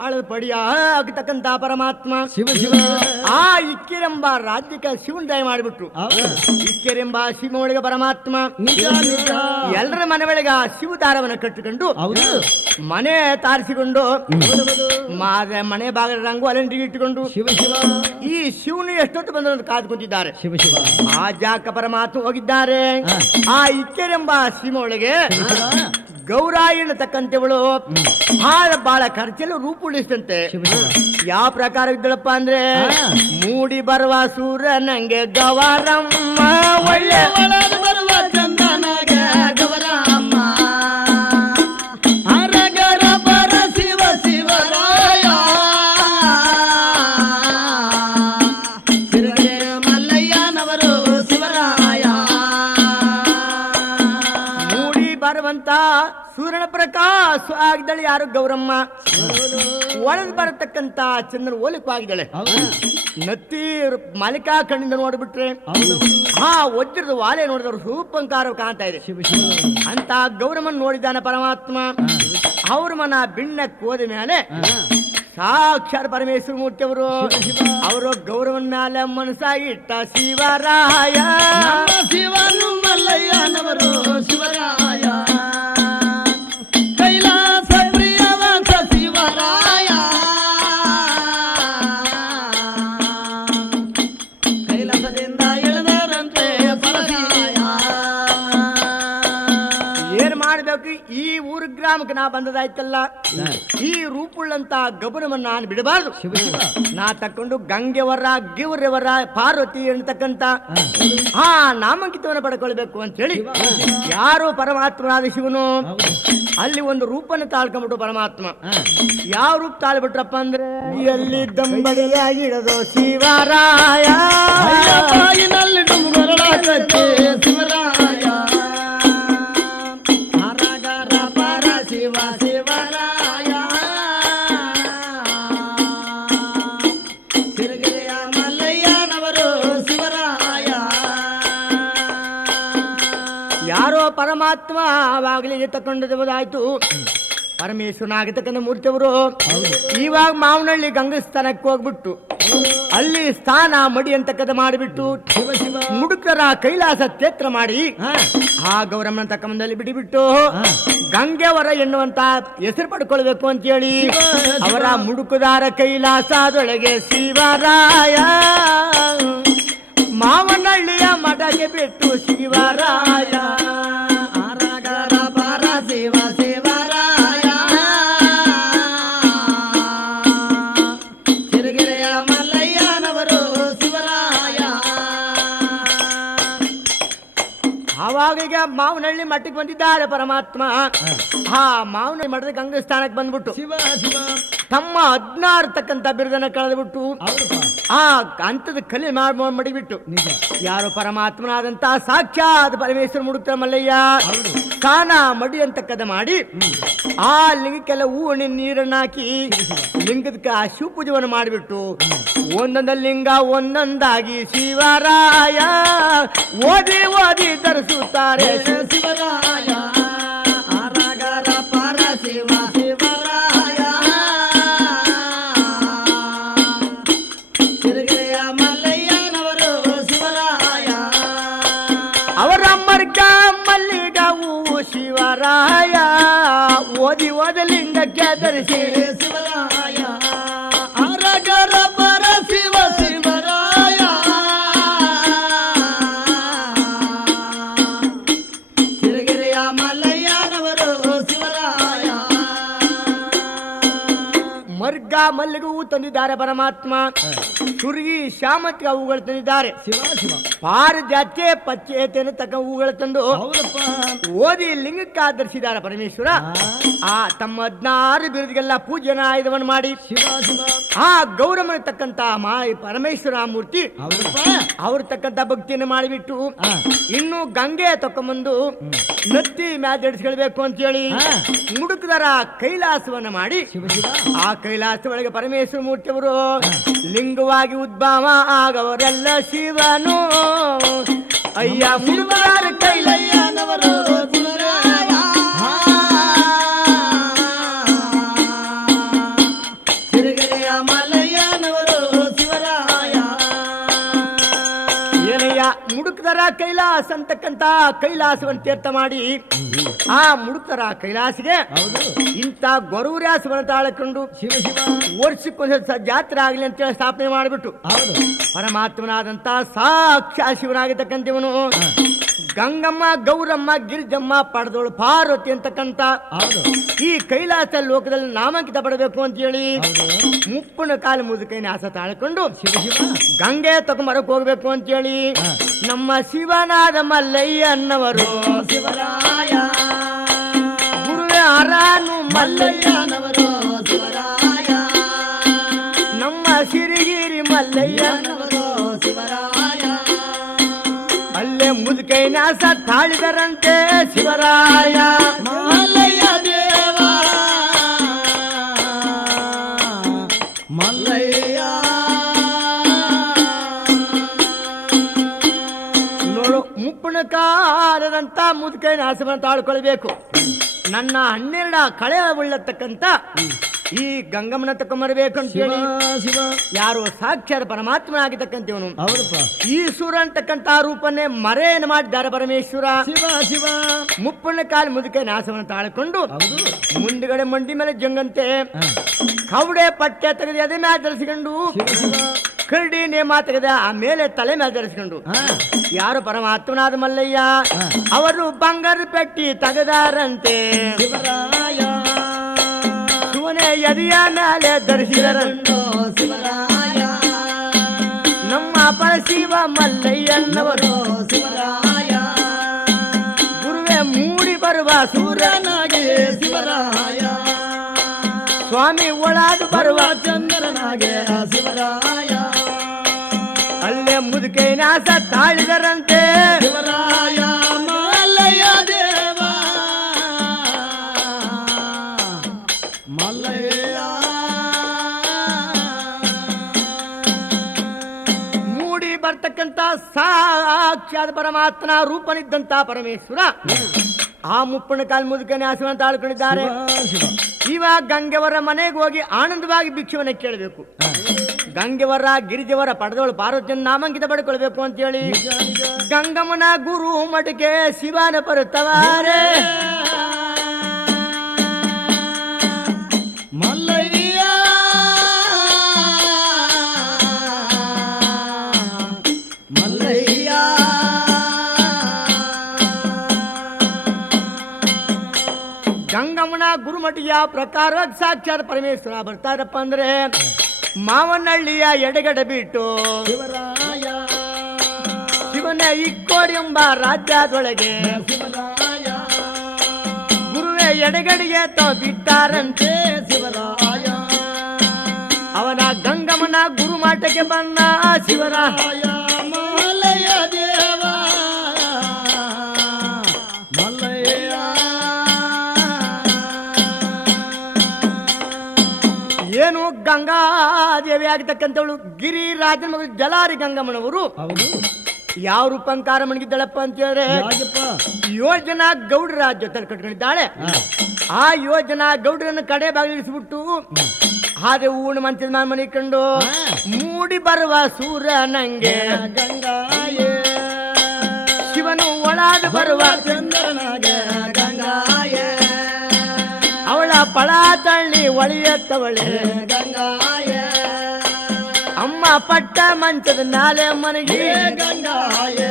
ಅಳದ ಪಡಿಯ ಆಗತಕ್ಕಂತ ಪರಮಾತ್ಮ ಶಿವ ಶಿವ ಆ ಇಕ್ಕಿರೆಂಬ ರಾಜ್ಯಕ್ಕೆ ಶಿವನ್ ದಯ ಮಾಡಿಬಿಟ್ರು. ಇಕ್ಕಿರೆಂಬ ಶಿವ ಒಳಗೆ ಪರಮಾತ್ಮ ನಿಜ ನಿಜ ಎಲ್ಲರ ಮನೆ ಒಳಗ ಶಿವದಾರವನ್ನ ಕಟ್ಟಿಕೊಂಡು ಹೌದು. ಮನೆ ತಾರಿಸಿಕೊಂಡು ಮನೆ ಭಾಗದ ರಂಗು ಅಲೆಂಟಿಗೆ ಇಟ್ಟುಕೊಂಡು ಶಿವ ಶಿವ ಈ ಶಿವನು ಎಷ್ಟೊತ್ತು ಬಂದ ಕಾದು ಕೂತಿದ್ದಾರೆ. ಶಿವ ಶಿವ ಆ ಜಾಕ ಪರಮಾತ್ಮ ಹೋಗಿದ್ದಾರೆ. ಆ ಇಕ್ಕೆರೆಂಬ ಸೀಮೆ ಒಳಗೆ ಗೌರಾಯಿ ಅನ್ನತಕ್ಕಂಥವಳು ಬಹಳ ಖರ್ಚೆಲ್ಲ ರೂಪ ಉಳಿಸ್ತಂತೆ. ಯಾವ ಪ್ರಕಾರ ಇದ್ದಳಪ್ಪ ಅಂದ್ರೆ ಮೂಡಿ ಬರುವ ಸೂರ ನಂಗೆ ಗವಾರಮ್ಮ ಒಳ್ಳೆ ಒಳಗೆ ಬರುವ ಆಗಿರುವಂತ ಸೂರ್ಯನ ಪ್ರಕಾಶ ಆಗಿದ್ದಾಳೆ ಯಾರು ಗೌರಮ್ಮ. ಒಳಗೆ ಬರತಕ್ಕಂತ ಚಂದ್ರನ ಹೋಲಿಕವಾಗಿದ್ದಾಳೆ. ನತ್ತಿ ಮಾಲಿಕಾ ಕಣ್ಣಿಂದ ನೋಡ್ಬಿಟ್ರೆ ವಜ್ರದ ವಾಲೆ ನೋಡಿದವರು ಸೂಪಂಕಾರ ಕಾಣ್ತಾ ಇದೆ. ಅಂತ ಗೌರಮ್ಮನ್ ನೋಡಿದ್ದಾನೆ ಪರಮಾತ್ಮ. ಅವ್ರ ಮನ ಬಿಣ್ಣಕ್ಕೆ ಹೋದ ಮೇಲೆ ಸಾಕ್ಷಾತ್ ಪರಮೇಶ್ವರ ಮೂರ್ತಿ ಅವರು ಗೌರವನ ಮ್ಯಾಲೆ ಮನಸ್ಸಾಗಿಟ್ಟ ಶಿವರಾಯ ಶಿವನು ಮಲ್ಲಯ್ಯನವರು ಶಿವರಾಯ ಕೈಲಾಸ ಪ್ರಿಯವಂತ ಶಿವರಾಯ ಕೈಲಾಸದಿಂದ ಇಳಿದರಂತೆ ಪರರಾಯ. ಏನ್ ಮಾಡ್ಬೇಕು ಈ ಊರು ಗ್ರಾಮಕ್ಕೆ ನಾ ಬಂದದಾಯ್ತಲ್ಲ, ಈ ರೂಪುಳ್ಳಂತ ಗಬನವನ್ನ ನಾನು ಬಿಡಬಾರ್ದು. ನಾ ತಕೊಂಡು ಗಂಗೆವರ ಗಿವರವರ ಪಾರ್ವತಿ ಎನ್ನತಕ್ಕಂತ ನಾಮಾಂಕಿತವನ್ನ ಪಡ್ಕೊಳ್ಬೇಕು ಅಂತ ಹೇಳಿ ಯಾರೋ ಪರಮಾತ್ಮನಾದ ಶಿವನು ಅಲ್ಲಿ ಒಂದು ರೂಪನ ತಾಳ್ಕೊಂಡ್ಬಿಟ್ಟು ಪರಮಾತ್ಮ ಯಾವ ರೂಪ ತಾಳ್ಬಿಟ್ರಪ್ಪ ಅಂದ್ರೆ ಎಲ್ಲಿ ದಂಬಡಿಯಾಗಿಡದು ಶಿವರಾಯ ತಾಯಿನಲ್ಲಿ ಡುಂಬರಳಾಗತ್ತೆ ಶಿವರಾಯ ಶಿವ ಶಿವರಾಯ ಸಿರಿಗೆರೆಯ ಮಲ್ಲಯ್ಯನವರು ಶಿವರಾಯ. ಯಾರೋ ಪರಮಾತ್ಮ ಆವಾಗಲೇ ತಕೊಂಡದಾಯ್ತು. ಪರಮೇಶ್ವರನಾಗತಕ್ಕಂಥ ಮೂರ್ತಿಯವರು ಇವಾಗ ಮಾವನಹಳ್ಳಿ ಗಂಗಸ್ಥಾನಕ್ಕೆ ಹೋಗ್ಬಿಟ್ಟು ಅಲ್ಲಿ ಸ್ಥಾನ ಮಡಿ ಅಂತಕ್ಕಂಥ ಮಾಡಿಬಿಟ್ಟು ಮುಡುಕರ ಕೈಲಾಸ ಕ್ಷೇತ್ರ ಮಾಡಿ ಆ ಗೌರಮ್ಮನ ತಕ್ಕಂದಲ್ಲಿ ಬಿಡಿಬಿಟ್ಟು ಗಂಗೆವರ ಎನ್ನುವಂತ ಹೆಸರು ಪಡ್ಕೊಳ್ಬೇಕು ಅಂತ ಹೇಳಿ ಅವರ ಮುಡುಕುದಾರ ಕೈಲಾಸದೊಳಗೆ ಶಿವರಾಯ ಮಾವನಹಳ್ಳಿಯ ಮಠಕ್ಕೆ ಬಿಟ್ಟು ಶಿವರಾಯ ಆರಗರ ಪರ ಶಿವ ಶಿವರಾಯ ಸಿರಿಗೆರೆಯ ಮಲ್ಲಯ್ಯನವರು ಶಿವರಾಯ. ಆವಾಗ ಈಗ ಮಾವನಹಳ್ಳಿ ಮಠಕ್ಕೆ ಬಂದಿದ್ದಾರೆ ಪರಮಾತ್ಮ. ಮಾವನಹಳ್ಳಿ ಮಠದ ಗಂಗಸ್ಥಾನಕ್ಕೆ ಬಂದ್ಬಿಟ್ಟು ಶಿವ ಶಿವ ತಮ್ಮ 16 ತಕ್ಕಂತ ಬಿರುದನ್ನ ಕಳೆದ್ಬಿಟ್ಟು ಅಂತದ ಕಲೆ ಮಡಿಬಿಟ್ಟು ಯಾರು ಪರಮಾತ್ಮನಾದಂತ ಸಾಕ್ಷಾತ್ ಪರಮೇಶ್ವರ ಮುಡುಕ್ತ ಮಲ್ಲಯ್ಯ ಸ್ಥಾನ ಮಡಿ ಅಂತಕ್ಕದ ಮಾಡಿ ಆ ಲಿಂಗಕ್ಕೆಲ್ಲ ಹೂವಣ್ಣಿ ನೀರನ್ನ ಹಾಕಿ ಲಿಂಗದಕ್ಕೆ ಶಿವ ಪೂಜೆಯನ್ನು ಮಾಡಿಬಿಟ್ಟು ಒಂದೊಂದ ಲಿಂಗ ಒಂದೊಂದಾಗಿ ಶಿವರಾಯ ಓದಿ ಓದಿ ಧರಿಸುತ್ತಾರೆ ಶಿವರಾಯ ಆರಗರ ಪರ ಶಿವ ಶಿವರಾಯ ಸಿರಿಗೆರೆಯ ಮಲ್ಲಯ್ಯನವರು ಶಿವರಾಯ ಅವರ ಮರ್ಗ ಮಲ್ಲಿಗ ಹೂವು ಶಿವರಾಯ ಓದಿ ಓದ ಲಿಂಗಕ್ಕೆ ಧರಿಸಿ ಶಿವರಾಯ ಆರಗರ ಪರ ಶಿವ ಶಿವರಾಯ ಸಿರಿಗೆರೆಯ ಮಲ್ಲಯ್ಯನವರು ಶಿವರಾಯ. ಮರ್ಗ ಮಲ್ಲಿಗೆ ಹೂ ತಂದಿದ್ದಾರೆ ಪರಮಾತ್ಮ. ಸುರ್ಗಿ ಶಾಮತ್ಗೆ ಹೂಗಳು ತಂದಿದ್ದಾರೆ. ಶಿವ ಶಿವ ಪಾರಿಜಾತ್ಯ ಪಚ್ಚೇತನ ತಕ್ಕ ಹೂಗಳು ತಂದು ಹೌದಪ್ಪ ಓದಿ ಲಿಂಗಕ್ಕೆ ಆಧರಿಸಿದ್ದಾರೆ ಪರಮೇಶ್ವರ. ತಮ್ಮ 16 ಬಿರುದಿಗೆಲ್ಲ ಪೂಜೆನ ಆಯುಧವನ್ನು ಮಾಡಿ ಶಿವ ಶಿವ ಆ ಗೌರಮ್ಮನ ತಕ್ಕಂತ ಪರಮೇಶ್ವರ ಮೂರ್ತಿ ಅವ್ರ ತಕ್ಕಂತ ಭಕ್ತಿಯನ್ನು ಮಾಡಿಬಿಟ್ಟು ಇನ್ನು ಗಂಗೆ ತಕೊಂಬಂದು ನತ್ತಿ ಮ್ಯಾದಿಡಿಸ್ಕೊಳ್ಬೇಕು ಅಂತ ಹೇಳಿ ಮುಡುಕದರ ಕೈಲಾಸವನ್ನ ಮಾಡಿ ಆ ಕೈಲಾಸ ಒಳಗೆ ಪರಮೇಶ್ವರ ಮೂರ್ತಿಯವರು ಲಿಂಗವಾಗಿ ಉದ್ಭವ ಆಗವರೆಲ್ಲ ಶಿವನು ಅಯ್ಯ ಮುಡುಕದಾರ ಕೈಲಯ್ಯನವರು ಶಿವರಾಯ ಸಿರಿಗೆರೆಯ ಮಲ್ಲಯ್ಯನವರು ಶಿವರಾಯ. ಏನಯ್ಯ ಮುಡುಕದರ ಕೈಲಾಸ ಅಂತಕ್ಕಂತ ಕೈಲಾಸವನ್ನು ತೀರ್ಥ ಮಾಡಿ ಆ ಮುಡುಕದರ ಕೈಲಾಸಿಗೆ ಇಂಥ ಗೊರೂರ್ಯಾಸವನ್ನು ತಾಳಕೊಂಡು ಶಿವ ಶಿವ ವರ್ಷಕ್ಕೊಂದ್ಸ ಜಾತ್ರೆ ಆಗಲಿ ಅಂತೇಳಿ ಸ್ಥಾಪನೆ ಮಾಡಿಬಿಟ್ಟು ಪರಮಾತ್ಮನಾದಂತ ಸಾಕ್ಷಾ ಶಿವನಾಗಿರ್ತಕ್ಕಂಥವನು ಗಂಗಮ್ಮ ಗೌರಮ್ಮ ಗಿರಿಜಮ್ಮ ಪಡೆದೋಳು ಪಾರ್ವತಿ ಅಂತಕ್ಕಂತ ಈ ಕೈಲಾಸ ಲೋಕದಲ್ಲಿ ನಾಮಾಂಕಿತ ಪಡಬೇಕು ಅಂತ ಹೇಳಿ ಮುಪ್ಪನ ಕಾಲ ಮುದುಕೈನ ಆಸ ತಾಳ್ಕೊಂಡು ಗಂಗೆ ತಗೊಂಬರಕ್ ಹೋಗ್ಬೇಕು ಅಂತ ಹೇಳಿ ನಮ್ಮ ಶಿವನಾದ ಮಲ್ಲಯ್ಯನವರು ಶಿವರಾಯ ಗುರುವೇ ಅರಾನು ಮಲ್ಲಯ್ಯನವರು ಶಿವರಾಯ ನಮ್ಮ ಸಿರಿಗಿರಿ ಮಲ್ಲಯ್ಯನವರು ಶಿವರಾಯ ಅಲ್ಲೇ ಮುದುಕೈನಾಸ ತಾಳಿದರಂತೆ ಶಿವರಾಯ ಮಲ್ಲಯ್ಯ ದೇವ ಮಲ್ಲಯ್ಯ ನೋಡು ಮುಪ್ಪಣ ಕಾಲದಂತ ಮುದುಕೈನಾಸವನ್ನು ತಾಳ್ಕೊಳ್ಬೇಕು. ನನ್ನ 12 ಕಳೆ ಉಳ್ಳತಕ್ಕಂತ ಈ ಗಂಗಮ್ಮನ ತಕೊಂಬರ್ಬೇಕು ಅಂತ ಹೇಳಿ ಶಿವ ಯಾರು ಸಾಕ್ಷಾತ್ ಪರಮಾತ್ಮನಾಗಿರ್ತಕ್ಕಂಥವನು ಹೌದಪ್ಪ ಈಶ್ವರ ಅಂತಕ್ಕಂತ ರೂಪನ್ನೇ ಮರೆಯನ್ನು ಮಾಡಿದ್ದಾರೆ ಪರಮೇಶ್ವರ. ಶಿವ ಮುಪ್ಪಣ್ಣ ಕಾಲ ಮುದುಕೆ ನಾಶವನ್ನು ತಾಳ್ಕೊಂಡು ಹೌದು ಮುಂದ್ಗಡೆ ಮಂಡಿ ಮೇಲೆ ಜಂಗಂತೆ ಕವಡೆ ಪಟ್ಟೆ ತೆಗೆದು ಅದೇ ಮೇಲೆ ಧರಿಸಿಕೊಂಡು ಶಿವ ಕರಡಿ ನೇಮ ತೆಗೆದ ಆ ಮೇಲೆ ತಲೆ ಮೇಲೆ ಧರಿಸಿಕೊಂಡು ಯಾರು ಪರಮಾತ್ಮನಾದ ಮಲ್ಲಯ್ಯ ಅವರು ಬಂಗಾರದ ಪೆಟ್ಟಿ ತೆಗೆದಾರಂತೆ ಶಿವರಾಯ ಶಿವನೇ ಎದೆಯ ಮೇಲೆ ಧರಿಸಿದರಂತೆ ಶಿವರಾಯ ನಮ್ಮ ಪರಶಿವ ಮಲ್ಲಯ್ಯನವರು ಶಿವರಾಯ ಗುರುವೆ ಮೂಡಿ ಬರುವ ಸೂರ್ಯನಾಗಿ ಶಿವರಾಯ ಸ್ವಾಮಿ ಒಳಾದು ಬರುವ ಚಂದ್ರನಾಗೆ ಶಿವರಾಯ ಅಲ್ಲೇ ಮುದುಕೆ ನಾಸ ತಾಳಿದರಂತೆ ಶಿವರಾಯ ಮಲ್ಲಯ್ಯ ದೇವ ಮಲ್ಲಯ್ಯ ಮೂಡಿ ಬರ್ತಕ್ಕಂತ ಸಾಕ್ಷಾತ್ ಪರಮಾತ್ಮನ ರೂಪನಿದ್ದಂತ ಪರಮೇಶ್ವರ ಆ ಮುಪ್ಪಣ ಕಾಲ ಮುದುಕನೆ ಆಸವನ್ನು ತಾಳ್ಕೊಂಡಿದ್ದಾರೆ. ಇವ ಗಂಗೆವರ ಮನೆಗೆ ಹೋಗಿ ಆನಂದವಾಗಿ ಭಿಕ್ಷುವನ್ನ ಕೇಳಬೇಕು. ಗಂಗೆವರ ಗಿರಿಜವರ ಪಡೆದವಳು ಪಾರ್ವತಿಯನ್ನು ನಾಮಾಂಕಿತ ಪಡ್ಕೊಳ್ಬೇಕು ಅಂತ ಹೇಳಿ ಗಂಗಮ್ಮನ ಗುರು ಮಠಕ್ಕೆ ಶಿವನ ಬರುತ್ತವಾರೆ ಮಲ್ಲಯ್ಯ ಮಲ್ಲಯ್ಯ ಗಂಗಮ್ಮನ ಗುರುಮಠಿಯ ಪ್ರಕಾರವಾಗಿ ಸಾಕ್ಷಾತ್ ಪರಮೇಶ್ವರ ಬರ್ತಾರಪ್ಪ ಅಂದ್ರೆ ಮಾವನಹಳ್ಳಿಯ ಎಡಗಡೆ ಬಿಟ್ಟು ಶಿವರಾಯ ಶಿವನ ಇಕ್ಕೋಡಿ ಎಂಬ ರಾಜ್ಯದೊಳಗೆ ಶಿವರಾಯ ಗುರುವೆ ಎಡಗಡೆಗೆ ಬಿಟ್ಟಾರಂತೆ ಶಿವರಾಯ ಅವನ ಗಂಗಮ್ಮನ ಗುರುಮಾಟಕ್ಕೆ ಬಂದ ಶಿವರಾಯ ಮಲ್ಲಯ್ಯ ದೇವ ಮಲ್ಲಯ್ಯ ಏನು ಗಂಗಾದೇವಿ ಆಗತಕ್ಕಂಥವಳು ಗಿರಿರಾಜನ ಮಗಳು ಜಲಾರಿ ಗಂಗಮ್ಮನವರು ಹೌದು ಯಾವ ರೂಪಂಕಾರ ಮಣಗಿದ್ದಾಳಪ್ಪ ಅಂತ ಹೇಳಿದ್ರೆ ಯಾಕಪ್ಪ 7 ಜನ ಗೌಡರ ಜೊತೆ ಕಟ್ಕೊಂಡಿದ್ದಾಳೆ. ಆ 7 ಜನ ಗೌಡರನ್ನು ಕಡೆ ಬಾಗಿಲಿಸ್ಬಿಟ್ಟು ಹಾಗೆ ಹೂವಿನ ಮಂಚದ ಮನೆ ಕಂಡು ಮೂಡಿ ಬರುವ ಸೂರ್ಯ ನಂಗೆ ಗಂಗಾಯೇ ಶಿವನು ಒಳಾದ ಬರುವ ಚಂದ್ರನಾಗೆ ಗಂಗಾಯೇ ಅವಳ ಪಳ ತಳ್ಳಿ ಒಳಿಯತ್ತವಳೆ ಗಂಗಾಯೇ ಅಮ್ಮ ಪಟ್ಟ ಮಂಚದ ನಾಲೆ ಮನೆಗೆ ಗಂಗಾಯೇ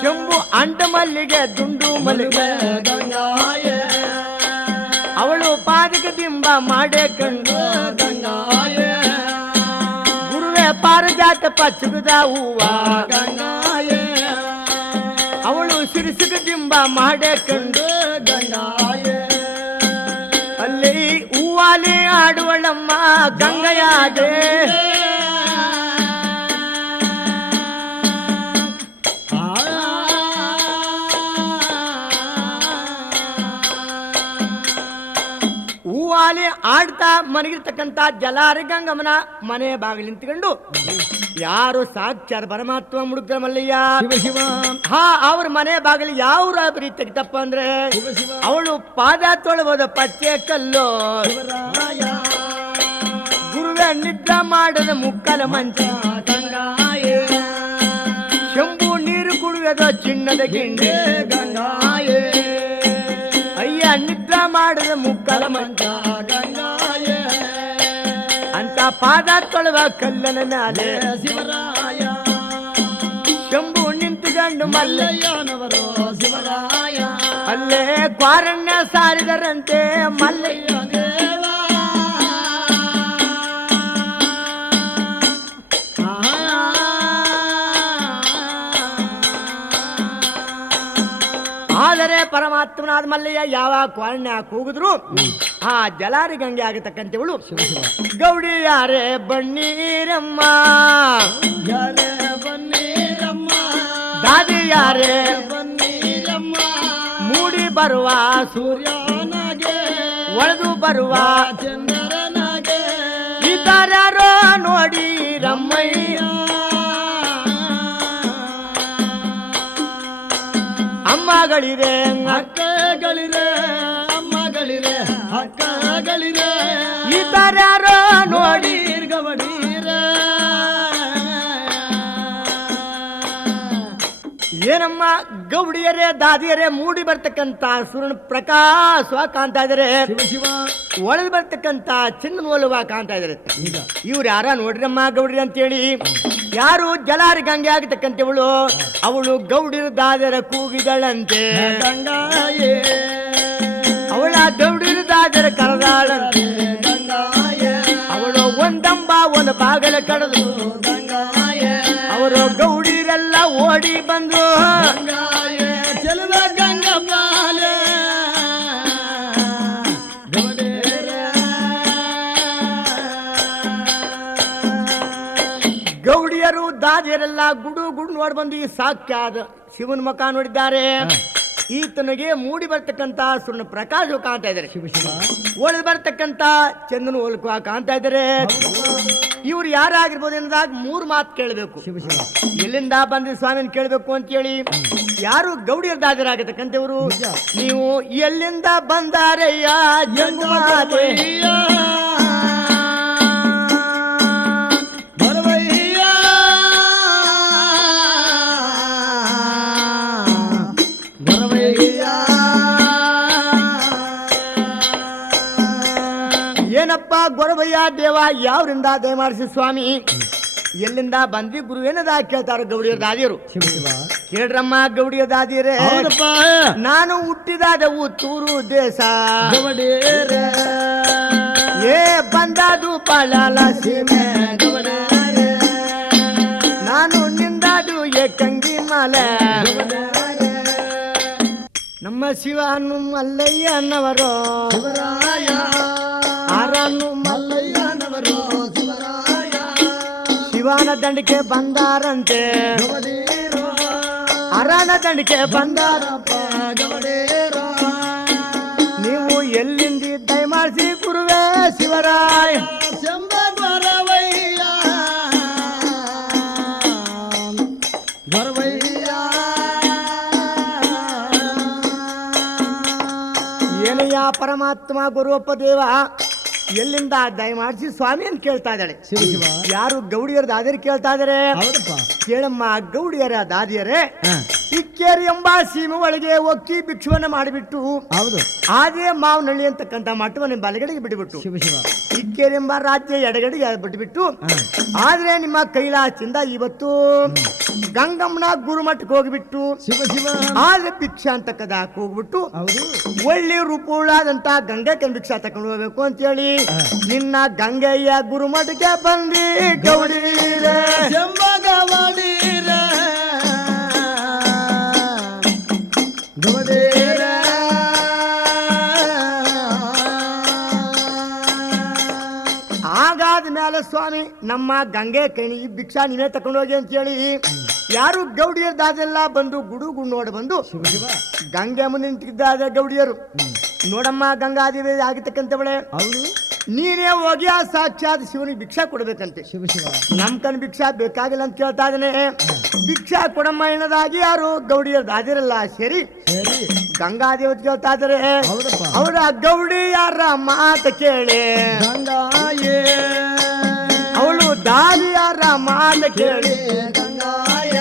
ಶಂಭು ಅಂಟ ಮಲ್ಲಿಗೆ ದುಂಡು ಮಲ್ಲಿಗೆ ಗಂಗಾಯೇ ಅವಳು ಪಾದಕ ದಿಂಬ ಮಾಡೇ ಕಂಡು ಗಂಗಾಯೇ ಗುರುವೆ ಪಾರಜಾತ ಪಚ್ಚುಗದ ಹೂವ ಗಂಗಾಯೇ ಅವಳು ಸಿರಿಸುಗ ದಿಂಬ ಮಾಡೇ ಕಂಡು ಗಂಗಾಯೇ ಅಲ್ಲಿ ಹೂವಾಲಿ ಆಡುವಳಮ್ಮ ಗಂಗಯಾಗೆ ಹೂವಾಲಿ ಆಡ್ತಾ ಮನಗಿರ್ತಕ್ಕಂತ ಜಲಾರಿ ಗಂಗಮ್ಮನ ಮನೆ ಬಾಗಿಲು ನಿಂತ್ಕೊಂಡು ಯಾರು ಸಾಕ್ಷಾತ್ ಪರಮಾತ್ಮ ಮುಡುಕ್ರ ಮಲ್ಲಯ್ಯ ಶಿವ ಹಾ ಅವ್ರ ಮನೆ ಬಾಗಿಲು ಯಾವ ರೀತಿ ತೆಗಿತಪ್ಪ ಅಂದ್ರೆ ಅವಳು ಪಾದ ತೊಳಬೋದ ಪಚ್ಚೆ ಕಲ್ಲು ಶಿವರಾಯ ಗುರುವೆ ನಿದ್ದ ಮಾಡದ ಮುಕ್ಕಲ ಮಂಚ ಗಂಗಾಯೇ ಶಂಭು ನೀರು ಕುಡಿಯದ ಚಿನ್ನದ ಗಿಂಡೆ ಗಂಗಾಯೇ ಅಯ್ಯ ನಿದ್ದ ಮಾಡದ ಮುಕ್ಕಲ ಮಂಚ ಗಂಗಾಯೇ ಅಂತ ಪಾದ ತೊಳವ ಕಲ್ಲನ ಮ್ಯಾಲೆ ಶಿವರಾಯ ಶಂಭು ನಿಂತುಕೊಂಡು ಮಲ್ಲಯ್ಯ ಮಲ್ಲಯ್ಯನವರು ಶಿವರಾಯ ಅಲ್ಲೇ ಕ್ವಾರಣ್ಯ ಸಾರಿದರಂತೆ ಮಲ್ಲಯ್ಯ ದೇವ ಆದರೆ ಪರಮಾತ್ಮನಾದ ಮಲ್ಲಯ್ಯ ಯಾವ ಕ್ವಾರಣ್ಯ ಕೂಗಿದ್ರು ಆ ಜಲಾರಿ ಗಂಗೆ ಆಗತಕ್ಕಂಥವಳು ಗೌಡಿ ಯಾರೇ ಬಣ್ಣೀರಮ್ಮ ಯಾರೇ ಬನ್ನೀರಮ್ಮ ದಾದಿ ಸೂರ್ಯನಾಗೆ ಒಳೆದು ಬರುವ ಚಂದ್ರನಾಗೆ ಇತರರೋ ನೋಡಿ ರಮ್ಮಯ್ಯ ಅಮ್ಮಗಳಿರೆ ಅಕ್ಕಗಳಿರೆ ಅಮ್ಮಗಳಿರೆ ಅಕ್ಕಗಳಿರೆ ಇತರರೋ ನೋಡಿ ಗವಡೀರ ಏನಮ್ಮ ಗೌಡಿಯರೇ ದಾದಿಯರೇ ಮೂಡಿ ಬರ್ತಕ್ಕಂತ ಸೂರ್ಯನ ಪ್ರಕಾಶ ಕಾಣ್ತಾ ಇದಾರೆ, ಶಿವ ಶಿವ ಒಳಗೆ ಬರ್ತಕ್ಕಂತ ಚಿನ್ನ ಒಲುವ ಕಾಣ್ತಾ ಇದಾರೆ. ಈಗ ಇವ್ರು ಯಾರ ನೋಡ್ರಮ್ಮ ಗೌಡ್ರಿ ಅಂತೇಳಿ ಯಾರು ಜಲಾರಿ ಗಂಗೆ ಆಗತಕ್ಕಂಥವಳು ಅವಳು ಗೌಡಿರ ದಾದರ ಕೂಗಿದಳಂತೆ, ಗಂಗಾಯೇ ಅವಳ ಗೌಡಿರ ದಾದರ ಕರೆದಾಳಂತೆ, ಗಂಗಾಯೇ ಅವಳು ಒಂದಂಬ ಒಂದು ಬಾಗಲ ಕಡದು ಗಂಗಾಯೇ ಅವರು ಗೌಡಿರೆಲ್ಲ ಓಡಿ ಬಂದು ಗಂಗಾಯೇ ಚೆಲುವ ಗಂಗಪಾಲೆ ಗವಡೇರ ಗೌಡಿಯರು ದಾದಿಯರೆಲ್ಲ ಗುಡು ಗುಡು ನೋಡಿ ಬಂದು ಈ ಸಾಕ್ಷಾತ್ ಶಿವನ ಮುಖ ನೋಡಿದ್ದಾರೆ. ಈತನಿಗೆ ಮೂಡಿ ಬರ್ತಕ್ಕಂತ ಸುಣ್ಣ ಪ್ರಕಾಶ ಕಾಣ್ತಾ ಇದ್ದಾರೆ, ಶಿವ ಶಿವ ಒಳಗೆ ಬರ್ತಕ್ಕಂತ ಚಂದನ ಹೋಲ್ಕುವ ಕಾಣ್ತಾ ಇದ್ದಾರೆ. ಇವ್ರು ಯಾರಾಗಿರ್ಬೋದು ಎಂದಾಗ ಮೂರು ಮಾತು ಕೇಳಬೇಕು. ಶಿವ ಶಿವ ಎಲ್ಲಿಂದ ಬಂದ್ರಿ ಸ್ವಾಮಿನ ಕೇಳಬೇಕು ಅಂತೇಳಿ ಯಾರು ಗೌಡಿಯರ್ ದಾದರಾಗತಕ್ಕಂಥವ್ರು ನೀವು ಎಲ್ಲಿಂದ ಬಂದಾರಯ್ಯ ಜಂಗುಮಾತೆ ಬರವಯ್ಯ ಬರವಯ್ಯ ಏನಪ್ಪ ಗೊರವಯ್ಯ ದೇವ ಯಾವ್ರಿಂದ ದಯಮಾಡಿಸಿ ಸ್ವಾಮಿ ಎಲ್ಲಿಂದ ಬಂದ್ರಿ ಗುರು ಏನದ ಕೇಳ್ತಾರ ಗೌಡಿಯರ್ ದಾದಿಯರು. ಶಿವ ಶಿವ ಕೇಳ್ರಮ್ಮ ಗೌಡಿಯ ದಾದಿಯರೇ, ಹೌದಪ್ಪ ನಾನು ಹುಟ್ಟಿದಾದ ಊತೂರು ದೇಶ ಗವಡೇರ ಏ ಬಂದಾದು ಪಳಲ ಸೀಮೆ ಗವಡೇರ ನಾನು ನಿಂದಾದು ಏಕಂಗಿ ಮಲೆ ನಮ್ಮ ಶಿವನು ಮಲ್ಲಯ್ಯನವರು ಶಿವರಾಯ ಆರನ್ನು ಮಲ್ಲಯ್ಯನವರು ಶಿವರಾಯ ಶಿವನ ದಂಡಿಗೆ ಬಂದಾರಂತೆ, ಗವಡೇರ ಅರನ ದಂಡಿಗೆ ಬಂದಾರ. ಬಂದಾರಪ್ಪ ಗವಡೇರ ನೀವು ಎಲ್ಲಿಂದ ದಯಮಾಡಿಸಿ ಗುರುವೇ ಶಿವರಾಯ ಶಂಭ ಬರವಯ್ಯ ಬರವಯ್ಯ ಏನಯ್ಯ ಪರಮಾತ್ಮ ಗುರುವಪ್ಪ ದೇವ ಎಲ್ಲಿಂದ ದಯಮಾಡಿಸಿ ಸ್ವಾಮಿ ಅಂತ ಕೇಳ್ತಾ ಇದ್ದಾಳೆ. ಶಿವ ಶಿವ ಯಾರು ಗೌಡಿಯರ ದಾದಿಯರು ಕೇಳ್ತಾ ಇದಾರೆ. ಹೌದಪ್ಪ ಕೇಳಮ್ಮ ಗೌಡಿಯರ ದಾದಿಯರೇ, ಹಾ, ಇಕ್ಕೇರಿ ಎಂಬ ಸೀಮೆ ಒಳಗೆ ಒಕ್ಕಿ ಭಿಕ್ಷುವನ್ನ ಮಾಡಿಬಿಟ್ಟು ಹೌದು ಆದೇ ಮಾವನಹಳ್ಳಿ ಅಂತಕ್ಕಂಥ ಮಠವನ್ನು ಬಲಗಡೆಗೆ ಬಿಟ್ಟುಬಿಟ್ಟು ಶಿವ ಶಿವ ಇಕ್ಕೇರಿ ಎಂಬ ರಾಜ್ಯ ಎಡಗಡೆಗೆ ಬಿಟ್ಟುಬಿಟ್ಟು ಆದ್ರೆ ನಿಮ್ಮ ಕೈಲಾಸದಿಂದ ಇವತ್ತು ಗಂಗಮ್ಮನ ಗುರುಮಠಕ್ಕೆ ಹೋಗಿಬಿಟ್ಟು ಶಿವ ಶಿವ ಆದ್ರೆ ಭಿಕ್ಷಾ ಅಂತಕ್ಕದಾಕ್ ಹೋಗ್ಬಿಟ್ಟು ಹೌದು ಒಳ್ಳೆ ರೂಪುಳ್ಳಾದಂತ ಗಂಗಕ್ಕೆ ಭಿಕ್ಷಾ ತಕೊಂಡು ಹೋಗ್ಬೇಕು ಅಂತೇಳಿ ನಿನ್ನ ಗಂಗೆಯ ಗುರುಮಠಕ್ಕೆ ಬಂದಿ ಗೌಡೀರೆ. ಶಂಭ ಗವಡೀರ ಗವಡೇರ ಹಾಗಾದ ಮೇಲೆ ಸ್ವಾಮಿ ನಮ್ಮ ಗಂಗೆ ಕೈ ಈ ಭಿಕ್ಷಾ ನೀವೇ ತಕೊಂಡು ಹೋಗಿ ಅಂತೇಳಿ ಯಾರು ಗೌಡಿಯರ್ ದಾದೆಲ್ಲ ಬಂದು ಗುಡು ನೋಡಿ ಬಂದು ಶಿವ ಶಿವ ಗಂಗೆ ಮುಂದೆ ನಿಂತಿದ್ದಾರೆ ಗೌಡಿಯರು. ನೋಡಮ್ಮ ಗಂಗಾದೇವಿ ಆಗಿರ್ತಕ್ಕಂಥವಳೆ, ಹೌದು ನೀನೇ ಹೋಗಿ ಆ ಸಾಕ್ಷಾತ್ ಶಿವನಿಗೆ ಭಿಕ್ಷಾ ಕೊಡ್ಬೇಕಂತೆ. ಶಿವ ಶಿವ ನಮ್ ಕಣ್ ಭಿಕ್ಷಾ ಬೇಕಾಗಿಲ್ಲ ಅಂತ ಕೇಳ್ತಾ ಇದ್ದಾನೆ. ಭಿಕ್ಷಾ ಕೊಡಮ್ಮ ಎನ್ನದಾಗಿ ಯಾರು ಗೌಡಿಯರ್ ದಾದಿರಲ್ಲ ಸೇರಿ ಸರಿ ಗಂಗಾದೇವಿ ಕೇಳ್ತಾ ಇದಾರೆ. ಹೌದಪ್ಪ ಅವರ ಗೌಡಿ ಯಾರ ಮಾತ ಕೇಳಿ ಗಂಗಾಯೇ ಅವಳು ದಾರಿ ಯಾರ ಮಾತ ಕೇಳಿ ಗಂಗಾಯ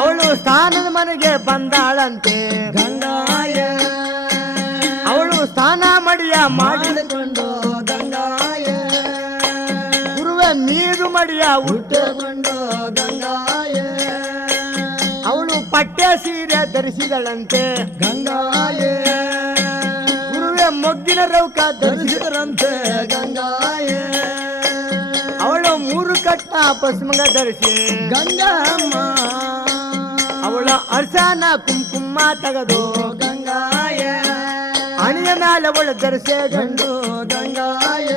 ಅವಳು ಸ್ಥಾನದ ಮನೆಗೆ ಬಂದಾಳಂತೆ. ಗಂಗಾಯ ಅವಳು ಸ್ನಾನ ಮಡಿಯ ಮಾಡಿ ಮಾಡಿಕೊಂಡು ಗಂಗಾಯ ಗುರುವೆ ನೀರು ಮಡಿಯ ಹುಟ್ಟು ಹುಟ್ಟುಕೊಂಡು ಗಂಗಾಯ ಅವಳು ಪಟ್ಟೆ ಸೀರೆ ಧರಿಸಿದಳಂತೆ. ಗಂಗಾಯ ಗುರುವೆ ಮೊಗ್ಗಿನ ರೌಕ ಧರಿಸಿದ ಧರಿಸಿದರಂತೆ ಗಂಗಾಯ ಅವಳು ಮೂರು ಕಟ್ಟ ಪಶ್ಮಗ ಧರಿಸಿ ಗಂಗಮ್ಮ ಅವಳ ಅರ್ಶನ ಕುಂಕುಮ ತೆಗೆದು ಗಂಗಾಯ ಹಣಿಯ ಮೇಲೆ ಅವಳು ಧರಿಸೆ ಗಂಡು ಗಂಗಾಯ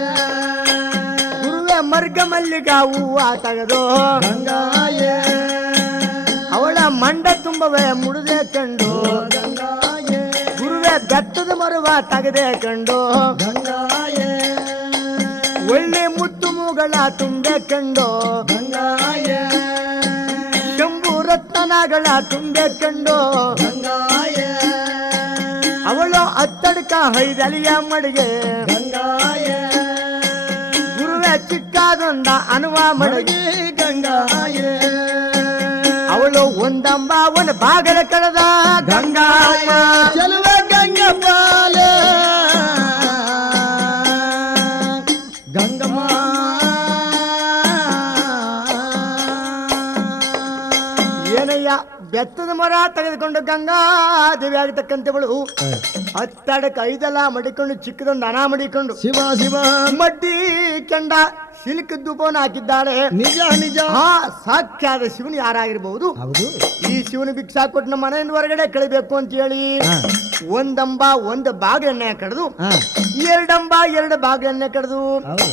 ಗುರುವೆ ಮರ್ಗ ಮಲ್ಲಿಗ ಹೂವ ತೆಗೆದು ಗಂಗಾಯ ಅವಳ ಮಂಡ ತುಂಬವೇ ಮುಡಿದೆ ಕಂಡು ಗಂಗಾಯ ಗುರುವೆ ಬೆತ್ತದ ಮರುವ ತೆಗೆದೆ ಕಂಡು ಗಂಗಾಯೇ ಒಳ್ಳೆ ಮುತ್ತು ಮೂಗಳ ತುಂಬೆ ಕಂಡು ಗಂಗಾಯೇ ಶಂಭು ರತ್ನಗಳ ತುಂಬೆ ಕಂಡು ಗಂಗಾಯೇ ಅವಳು ಅತ್ತಡ್ಕ ಹೈದಲಿಯ ಮಡಿಗೆ ಗಂಗಾಯೇ ಗುರುವೆ ಚಿಕ್ಕಾದೊಂದ ಅನುವ ಮಡಿಗೆ ಗಂಗಾಯೇ ಅವಳು ಒಂದಂಬ ಒಂದು ಬಾಗಲ ಕಳೆದ ಗಂಗಾಯ ಚೆಲುವ ಗಂಗಪಾಲ ಗಂಗಮ್ಮ ಏನಯ್ಯ ಬೆತ್ತದ ಮರ ತೆಗೆದುಕೊಂಡು ಗಂಗಾ ದೇವಿ ಆಗತಕ್ಕಂಥವಳು ಹತ್ತಡಕ್ಕೆ ಐದೆಲ್ಲ ಮಡಿಕೊಂಡು ಚಿಕ್ಕದೊಂದು ಹಣ ಮಡಿಕೊಂಡು ಶಿವ ಶಿವ ಮಡ್ಡಿ ಕೆಂಡ ಸಿಲ್ಕ್ ಧೂಪವನ್ನು ಹಾಕಿದ್ದಾಳೆ. ನಿಜ ನಿಜ ಆ ಸಾಕ್ಷಾತ್ ಶಿವನು ಯಾರಾಗಿರ್ಬಹುದು? ಹೌದು ಈ ಶಿವನ ಭಿಕ್ಷಾ ಕೊಟ್ಟು ನಮ್ಮ ಮನೆಯಿಂದ ಹೊರಗಡೆ ಕಳಿಬೇಕು ಅಂತ ಹೇಳಿ ಒಂದಂಬ ಒಂದು ಬಾಗಿಲನ್ನೇ ಕಡ್ದು, ಎರಡಂಬ ಎರಡು ಬಾಗಿಲನ್ನೇ ಕಡ್ದು, ಹೌದು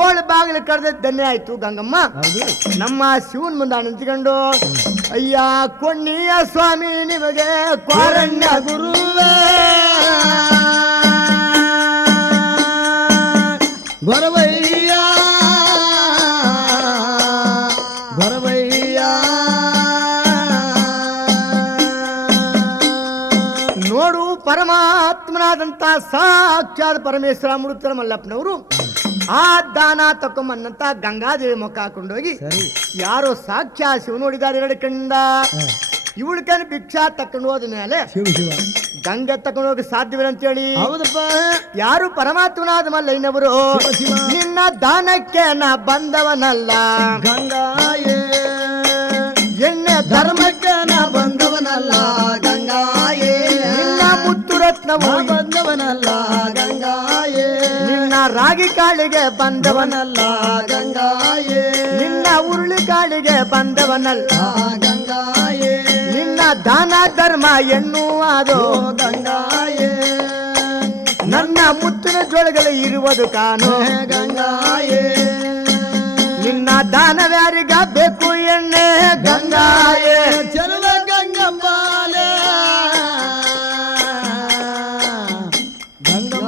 7 ಬಾಗಿಲು ಕಡ್ದ ಧನ್ಯ ಆಯ್ತು ಗಂಗಮ್ಮ. ಹೌದು ನಮ್ಮ ಶಿವನ್ ಮುಂದೆ ನಿಂತ್ಕೊಂಡು ಅಯ್ಯ ಕೊಣ್ಣಿಯ ಸ್ವಾಮಿ ನಿಮಗೆ ಕ್ವಾರಣ್ಯ ಗುರುವೇ ಗೊರವಯ್ಯ ಗೊರವಯ್ಯ ನೋಡು ಪರಮಾತ್ಮನಾದಂತ ಸಾಕ್ಷಾತ್ ಪರಮೇಶ್ವರ ಮುಡುತ್ತರ ಮಲ್ಲಪ್ಪನವರು ಆ ದಾನ ತಕೊಂಬನ್ನಂತ ಗಂಗಾದೇವಿ ಮುಖ ಹಾಕೊಂಡೋಗಿ ಸರಿ ಯಾರೋ ಸಾಕ್ಷಾತ್ ಶಿವ ನೋಡಿದ್ದಾರೆ 2 ಕಣ್ಣಿಂದ. ಇವಳಿಕನ್ ಭಿಕ್ಷಾ ತಕೊಂಡು ಹೋದ ಮೇಲೆ ಶಿವ ಶಿವ ಗಂಗೆ ತಕೊಂಡು ಹೋಗಿ ಸಾಧ್ಯವಿಲ್ಲ ಅಂತೇಳಿ ಹೌದಪ್ಪ ಯಾರು ಪರಮಾತ್ಮನಾದ ಮಲ್ಲಯ್ಯನವರು ಶಿವ ಶಿವ ನಿನ್ನ ದಾನಕ್ಕೆ ನಾ ಬಂದವನಲ್ಲ, ಗಂಗಾಯೇ ಎಣ್ಣೆ ಧರ್ಮಕ್ಕೆ ನಾ ಬಂದವನಲ್ಲ ಗಂಗಾಯೇ ನಿನ್ನ ಮುತ್ತು ರತ್ನವು ನಾ ಬಂದವನಲ್ಲ ಗಂಗಾಯೇ ನಿನ್ನ ರಾಗಿ ಕಾಳಿಗೆ ಬಂದವನಲ್ಲ, ಬಂದವನಲ್ಲ ಗಂಗಾಯೇ ನಿನ್ನ ಉರುಳಿ ಕಾಳಿಗೆ ಬಂದವನಲ್ಲ, ಗಂಗಾಯೇ ನಿನ್ನ ದಾನ ಧರ್ಮ ಎನ್ನುವುದು ಓ ಗಂಗಾಯೇ ನನ್ನ ಮುತ್ತಿನ ಜೋಳಗಳು ಇರುವುದು ಕಾನು. ಗಂಗಾಯೇ ನಿನ್ನ ದಾನವ್ಯಾರಿಗ ಬೇಕು ಎಣ್ಣೆ ಗಂಗಾಯೇ ಚೆಲುವ ಗಂಗಂಬಾಲೆ ಗಂಗಮ್ಮ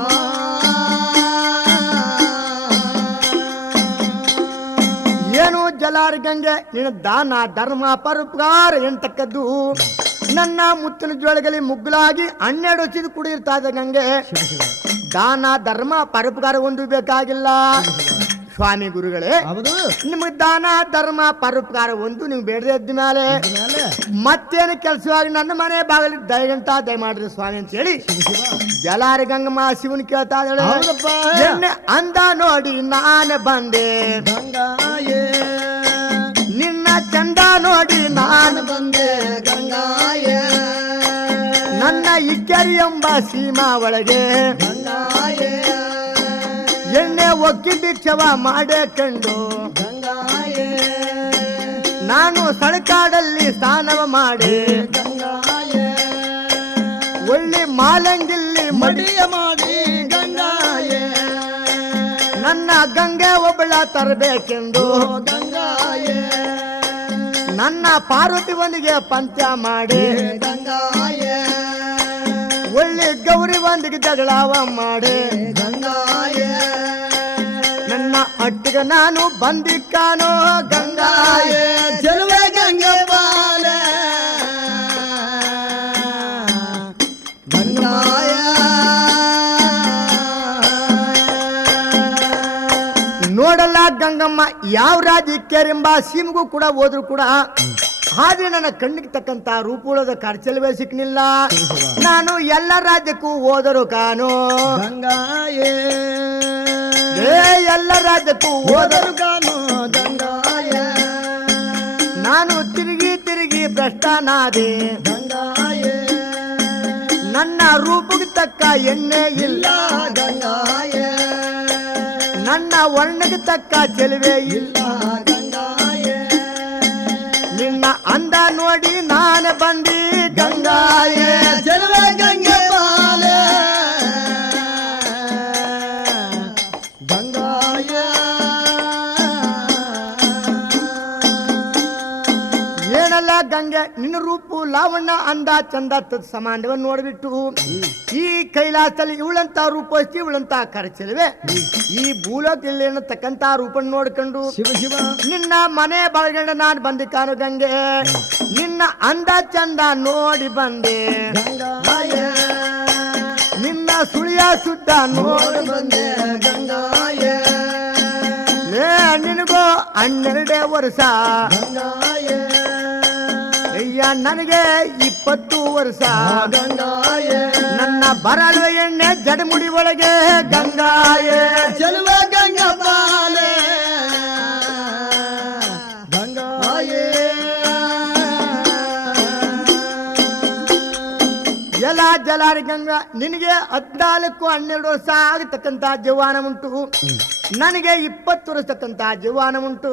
ಏನು ಜಲಾರಿ ಗಂಗೆ ನಿನ್ನ ದಾನ ಧರ್ಮ ಪರೋಪಕಾರ ಎಂತಕ್ಕದ್ದು ನನ್ನ ಮುತ್ತಿನ ಜೋಳಗಲಿ ಮುಗ್ಗಲಾಗಿ 12 ವರ್ಷದ ಕುಡಿಯಿರ್ತಾ ಇದೆ ಗಂಗೆ. ದಾನ ಧರ್ಮ ಪರೋಪಕಾರ ಒಂದು ಬೇಕಾಗಿಲ್ಲ ಸ್ವಾಮಿ ಗುರುಗಳೇ. ಹೌದು ನಿಮಗೆ ದಾನ ಧರ್ಮ ಪರೋಪಕಾರ ಒಂದು ನಿಮ್ಗೆ ಬೇಡದೆ ಇದ್ದ ಮೇಲೆ ಮೇಲೆ ಮತ್ತೇನು ಕೆಲಸವಾಗಿ ನನ್ನ ಮನೆ ಬಾಗಿಲು ದಯಗಂತ ದಯ ಮಾಡಿರಿ ಸ್ವಾಮಿ ಅಂತ ಹೇಳಿ ಜಲಾರಿ ಗಂಗಮ್ಮ ಶಿವನ್ ಕೇಳ್ತಾ ಇದ್ದಾಳೆ. ಹೌದಪ್ಪ ಎಣ್ಣೆ ಅಂದ ನೋಡಿ ನಾನು ಬಂದೆ, ಗಂಗಾಯೇ ನಿನ್ನ ಚಂದ ನೋಡಿ ನಾನು ಬಂದೆ ಗಂಗಾಯೇ ನನ್ನ ಇಕ್ಕರಿ ಎಂಬ ಸೀಮಾ ಒಳಗೆ ಗಂಗಾಯೇ ಎಣ್ಣೆ ಒಕ್ಕಿ ಭಿಕ್ಷವ ಮಾಡೇ ಕಂಡು ಗಂಗಾಯೇ ನಾನು ಸಳಕಾಡಲ್ಲಿ ಸ್ನಾನವ ಮಾಡಿ ಗಂಗಾಯೇ ಒಳ್ಳೆ ಮಾಲಂಗಿಲ್ಲಿ ಮಡಿ ಮಡಿಯ ಮಾಡಿ ಗಂಗಾಯೇ ನನ್ನ ಗಂಗೆ ಒಬ್ಬಳ ತರಬೇಕೆಂದು ಓ ಗಂಗಾಯೇ ನನ್ನ ಪಾರ್ವತಿ ಒಂದಿಗೆ ಪಂಚ ಮಾಡಿ ಗಂಗಾಯೇ ಒಳ್ಳೆ ಗೌರಿ ಒಂದಿಗೆ ಜಗಳವ ಮಾಡಿ ಗಂಗಾಯೇ ನನ್ನ ಅಟ್ಟಿಗೆ ನಾನು ಬಂದಿಕ್ಕಾನೋ ಗಂಗಾಯೇ ಚೆಲುವ ಗಂಗಪಾಲ ಗಂಗಾಯ ನೋಡಲ್ಲ ಗಂಗಮ್ಮ ಯಾವ ರಾಜ್ಯಕ್ಕೆಂಬ ಸೀಮಗೂ ಕೂಡ ಹೋದ್ರು ಕೂಡ ಆದ್ರೆ ನನ್ನ ಕಣ್ಣಿಗೆ ತಕ್ಕಂತ ರೂಪುಳದ ಖರ್ಚಲ್ವೇ ಸಿಕ್ನಿಲ್ಲ. ನಾನು ಎಲ್ಲ ರಾಜ್ಯಕ್ಕೂ ಹೋದರು ಕಾನು ಗಂಗಾಯೇ ಎಲ್ಲ ರಾಜ್ಯಕ್ಕೂ ಹೋದರು ಹೋದರು ಕಾನು ಗಂಗಾಯ ನಾನು ತಿರುಗಿ ತಿರುಗಿ ಭ್ರಷ್ಟನಾದೆ, ಗಂಗಾಯೇ ನನ್ನ ರೂಪಕ್ಕೆ ತಕ್ಕ ಎಣ್ಣೆ ಇಲ್ಲ, ಇಲ್ಲ ಗಂಗಾಯ ನನ್ನ ವರ್ಣಕ್ಕೆ ತಕ್ಕ ಚೆಲುವೆ ಇಲ್ಲ, ಗಂಗಾಯ ನಿನ್ನ ಅಂದ ನೋಡಿ ನಾನು ಬಂದಿ ಗಂಗಾಯೇ ಚೆಲುವ ಗಂಗೆ ಪಾಲ ಗಂಗಾಯ ಏನಲ್ಲ ಏನಲ್ಲ ಗಂಗೆ ನಿನ್ನ ರೂಪು ಲಾವಣ್ಯ ಅಂದ ಚಂದ ತತ್ ಸಮಾನವನ್ನು ನೋಡ್ಬಿಟ್ಟು ಈ ಕೈಲಾಸದಲ್ಲಿ ಇವಳಂತ ರೂಪಸ್ತಿ ಇವಳಂತ ಖರ್ಚಿಲ್ವೆ ಈ ಭೂಲೋಕದಲ್ಲಿ ಏನತಕ್ಕಂತ ರೂಪ ನೋಡ್ಕೊಂಡು ಶಿವ ಶಿವ ನಿನ್ನ ಮನೆ ಬಳಗಂಡ ನಾನು ಬಂದೆ ಕಾನು ಗಂಗೆ ನಿನ್ನ ಅಂದ ಚಂದ ನೋಡಿ ಬಂದೆ ಗಂಗಾಯ ನಿನ್ನ ಸುಳಿಯ ಸುತ್ತ ನೋಡಿ ಬಂದೆ ಗಂಗಾಯ ಲೇ ನಿನಗೋ 12 ವರ್ಷ ಗಂಗಾಯ ಅಯ್ಯ ನನಗೆ 20 ವರ್ಷ ಗಂಗಾಯ ನನ್ನ ಬರಲು ಎಣ್ಣೆ ಜಡಮುಡಿ ಒಳಗೆ ಗಂಗಾಯೇ ಚೆಲುವ ಗಂಗಾ ಬಾಲೆ ಗಂಗಾಯೇ ಎಲ್ಲ ಜಲಾರಿ ಗಂಗಾ ನಿನಗೆ 14-12 ವರ್ಷ ಆಗತಕ್ಕಂತ ಜೀವಾನ ಉಂಟು ನನಗೆ 20 ವರ್ಷಕ್ಕಂತ ಜೀವಾನ ಉಂಟು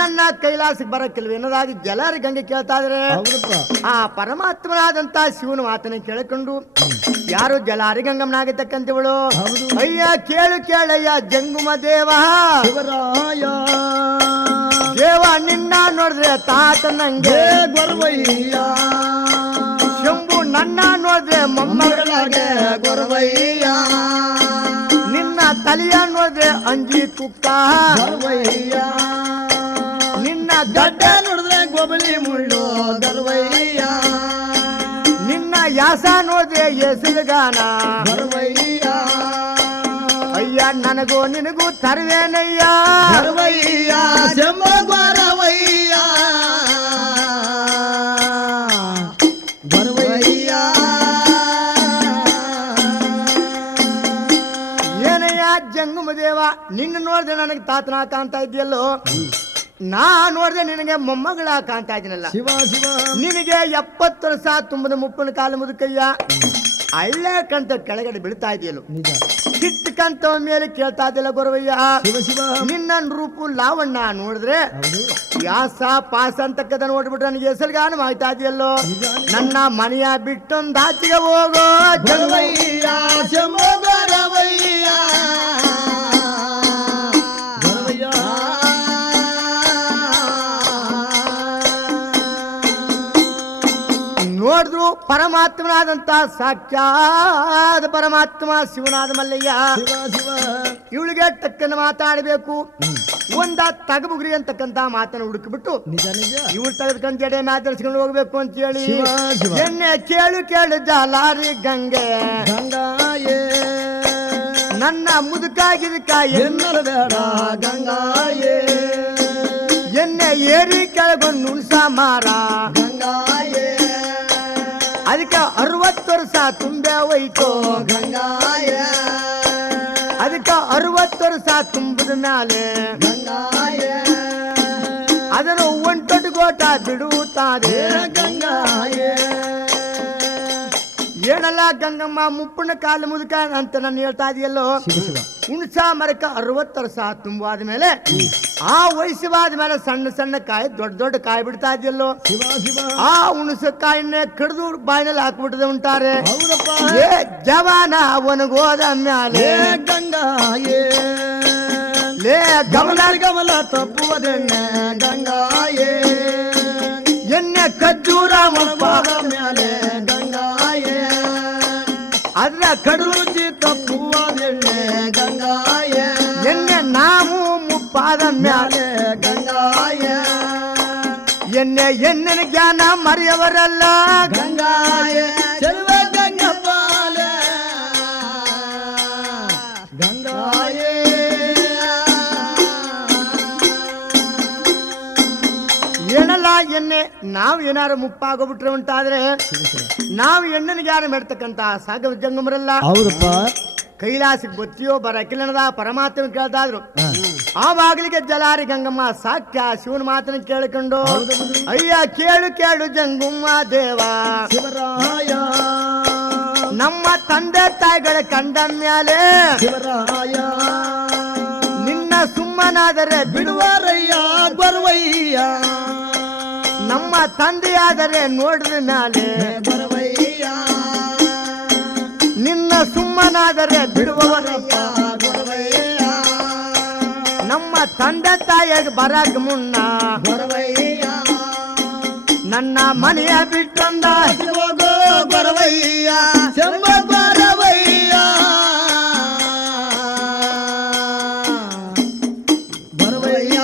ನನ್ನ ಕೈಲಾಸಕ್ಕೆ ಬರಕ್ಕಿಲ್ವ ಎನ್ನದಾಗಿ ಜಲಾರಿ ಗಂಗೆ ಕೇಳ್ತಾ ಇದ್ರೆ ಹೌದಪ್ಪ ಆ ಪರಮಾತ್ಮನಾದಂತ ಶಿವನ ಮಾತನ್ನ ಕೇಳಿಕೊಂಡು ಯಾರು ಜಲಾರಿ ಗಂಗಮ್ಮನಾಗತಕ್ಕಂಥವಳು ಹೌದು. ಅಯ್ಯ ಕೇಳು ಕೇಳಯ್ಯ ಜಂಗುಮ ದೇವ ಶಿವರಾಯ ದೇವ ನಿನ್ನ ನೋಡಿದ್ರೆ ತಾತ ನಂಗೆ ಹೇ ಗೊರವಯ್ಯ ಶಂಭು ನನ್ನ ನೋಡಿದ್ರೆ ಮೊಮ್ಮಗಳಾಗೆ ಮಗಳಾಗೆ ಗೊರವಯ್ಯ ನಿನ್ನ ತಲೆಯ ನೋಡಿದ್ರೆ ಅಂಜಿ ತುಕ್ಕ ಗೊರವಯ್ಯ ನಿನ್ನ ಗಡ್ಡ ಗಡ್ಡ ನೋಡಿದ್ರೆ ಗೊಬಲಿ ಮುಳ್ಳು ಗರ್ವಯ್ಯ ನಿನ್ನ ಯಾಸ ನೋಡಿದ್ರೆ ಎಸಲುಗಾನ ಗರ್ವಯ್ಯ ಅಯ್ಯ ನನಗೂ ನಿನಗೂ ತರುವೇನಯ್ಯ ಗರ್ವಯ್ಯ ಜಂಬ ಗೊರವಯ್ಯ ಗರ್ವಯ್ಯ ಏನಯ್ಯ ಜಂಗುಮ ದೇವ ನಿನ್ನ ನೋಡಿದ್ರೆ ನನಗೆ ತಾತನ ಕಾಣ್ತಾ ಇದೆಯಲ್ಲೋ ನಾ ನೋಡಿದ್ರೆ ನಿನಗೆ ಮೊಮ್ಮಗಳ ಕಾಣ್ತಾ ಇದ್ದೀನಲ್ಲ ಶಿವ ಶಿವ ನಿನಗೆ 70 ವರ್ಷ ತುಂಬದ ಮುಪ್ಪನ ಕಾಲ ಮುದುಕಯ್ಯ ಹಳ್ಳೆ ಕಂತ ಕೆಳಗಡೆ ಬೀಳ್ತಾ ಇದೆಯಲ್ಲ ನಿಜ ಕಿಟ್ಟ ಕಂತ ಮೇಲೆ ಕೇಳ್ತಾ ಇದೆಯಲ್ಲ ಗೊರವಯ್ಯ ಶಿವ ಶಿವ ನಿನ್ನ ರೂಪು ಲಾವಣ್ಣ ನೋಡಿದ್ರೆ ಹೌದು ಯಾಸ ಪಾಸ ಅಂತಕ್ಕದ ನೋಡ್ಬಿಟ್ರೆ ನನಗೆ ಹೆಸರುಗಾನ ಮಾಡ್ತಾ ಇದೆಯಲ್ಲೋ ನನ್ನ ಮನೆಯ ಬಿಟ್ಟೊಂದು ಆಚೆಗೆ ಹೋಗೋ ಜಂಗು ಗರ್ವಯ್ಯ ಜಂಬ ಗೊರವಯ್ಯ ಗರ್ವಯ್ಯ ನೋಡಿದ್ರು ಪರಮಾತ್ಮನಾದಂತ ಸಾಕ್ಷಾತ್ ಪರಮಾತ್ಮ ಶಿವನಾದ ಮಲ್ಲಯ್ಯ ಶಿವ ಶಿವ ಇವಳಿಗೆ ಟಕ್ಕನ ಮಾತಾಡಬೇಕು ಒಂದ ತಗಬುಗ್ರಿ ಅಂತಕ್ಕಂತ ಮಾತನ್ನ ಹುಡುಕಿಬಿಟ್ಟು ನಿಜ ನಿಜ ಇವ್ರು ತೆಗೆದುಕೊಂಡು ಜಡೆ ಮಾತಾಡ್ಸ್ಕೊಂಡು ಹೋಗ್ಬೇಕು ಅಂತ ಹೇಳಿ ಶಿವ, ಶಿವ. ಎಣ್ಣೆ ಕೇಳು ಕೇಳು ಜಾಲಾರಿ ಗಂಗೆ ಗಂಗಾಯೇ ನನ್ನ ಮುದುಕಾಗಿದಕ ಎನ್ನಲ ಬೇಡ ಗಂಗಾಯೇ ಎಣ್ಣೆ ಏರಿ ಕೆಳಗೊಂದು ನುಣಸ ಮಾರ ಗಂಗಾಯೇ ಅದಕ್ಕೆ 60 ವರ್ಷ ತುಂಬೆ ಹೋಯ್ತು ಗಂಗಾಯೇ ಅದಕ್ಕೆ 60 ವರ್ಷ ತುಂಬದ ಮ್ಯಾಲೆ ಗಂಗಾಯೇ ಅದರ ಒಂಟೊಟ್ಟು ಗೋಟ ಬಿಡುತ್ತಾದೆ ಗಂಗಾಯೇ ಏನಲ್ಲ ಗಂಗಮ್ಮ ಮುಪ್ಪನ ಕಾಲ ಮುದುಕ ಅಂತ ನಾನು ಹೇಳ್ತಾ ಇದೆಯಲ್ಲೋ ಶಿವ ಶಿವ ಹುಣಸ ಮರಕ 60 ವರ್ಷ ತುಂಬಾದ ಮೇಲೆ ಆ ವಯಸ್ಸಾದ ಮೇಲೆ ಸಣ್ಣ ಸಣ್ಣ ಕಾಯಿ ದೊಡ್ಡ ದೊಡ್ಡ ಕಾಯಿ ಬಿಡ್ತಾ ಇದೆಯಲ್ಲೋ ಶಿವ ಶಿವ ಆ ಹುಣಸ ಕಾಯಿನೇ ಕಡ್ದು ಬಾಯಿನಲ್ಲಿ ಹಾಕ್ಬಿಟ್ಟದೆ ಉಂಟಾರೆ ಹೌದಪ್ಪ ಏ ಜವಾನ ಅವನಿಗೋದ ಮ್ಯಾಲೆ ಏ ಗಂಗಾಯೇ ಲೇ ಗಮನ ಗಮನ ಗಮನ ತಪ್ಪುವುದೆಣ್ಣೆ ಗಂಗಾಯೇ ಎಣ್ಣೆ ಖರ್ಜೂರ ಮುಪ್ಪ ಪಾದ ಮ್ಯಾಲೆ ಗಂಗಾಯೇ ಅದ್ರ ಕಡು ರುಚಿ ತಪ್ಪುವುದೆಣ್ಣೆ ಗಂಗಾಯೇ ಎಣ್ಣೆ ನಾವು ಮುಪ್ಪಾದ ಮ್ಯಾಲೆ ಮ್ಯಾಲೆ ಗಂಗಾಯೇ ಎಣ್ಣೆ ಎಣ್ಣೆನ ಜ್ಞಾನ ಮರೆಯವರಲ್ಲ ಗಂಗಾಯೇ ಚೆಲುವ ಗಂಗಪಾಲೆ ಗಂಗಾಯೇ ಏನಲ್ಲ ಎಣ್ಣೆ ನಾವು ಏನಾರು ಮುಪ್ಪಾಗೋಗ್ಬಿಟ್ರೆ ಉಂಟಾದ್ರೆ ನಾವು ಎಣ್ಣೆನಿಗೆ ಯಾರು ಮಾಡ್ತಕ್ಕಂತ ಸಾಗ ಜಂಗಮರಲ್ಲ ಹೌದಪ್ಪ ಕೈಲಾಸಕ್ಕೆ ಗೊತ್ತಿಯೋ ಬರಕಿಲ್ಲದ ಪರಮಾತ್ಮ ಕೇಳ್ತಾ ಇದ್ರು ಆವಾಗಲಿಗೆ ಜಲಾರಿ ಗಂಗಮ್ಮ ಸಾಕ್ಯ ಶಿವನ ಮಾತನ್ನ ಕೇಳಿಕೊಂಡು ಅಯ್ಯ ಕೇಳು ಕೇಳು ಜಂಗುಮ್ಮ ದೇವ ಶಿವರಾಯ ನಮ್ಮ ತಂದೆ ತಾಯಿಗಳ ಕಂಡ ಮ್ಯಾಲೆ ಶಿವರಾಯ ನಿನ್ನ ಸುಮ್ಮನಾದರೆ ಬಿಡುವ ಬಿಡುವರಯ್ಯ ಬರುವಯ್ಯ ನಮ್ಮ ತಂದೆಯಾದರೆ ನೋಡಿದ ಮ್ಯಾಲೆ ಬರುವಯ್ಯ ನಿನ್ನ ಸುಮ್ಮನಾದರೆ ಬಿಡುವವರಪ್ಪ ಬರುವಯ್ಯ ನಮ್ಮ ತಂದೆ ತಾಯಿಗೆ ಬರಕ್ ಮುನ್ನ ಬರುವಯ್ಯ ನನ್ನ ಮನೆಯ ಬಿಟ್ಟಂದ ಹೋಗೋ ಗೊರವಯ್ಯ ಶಂಭ ಗೊರವಯ್ಯ ಗೊರವಯ್ಯ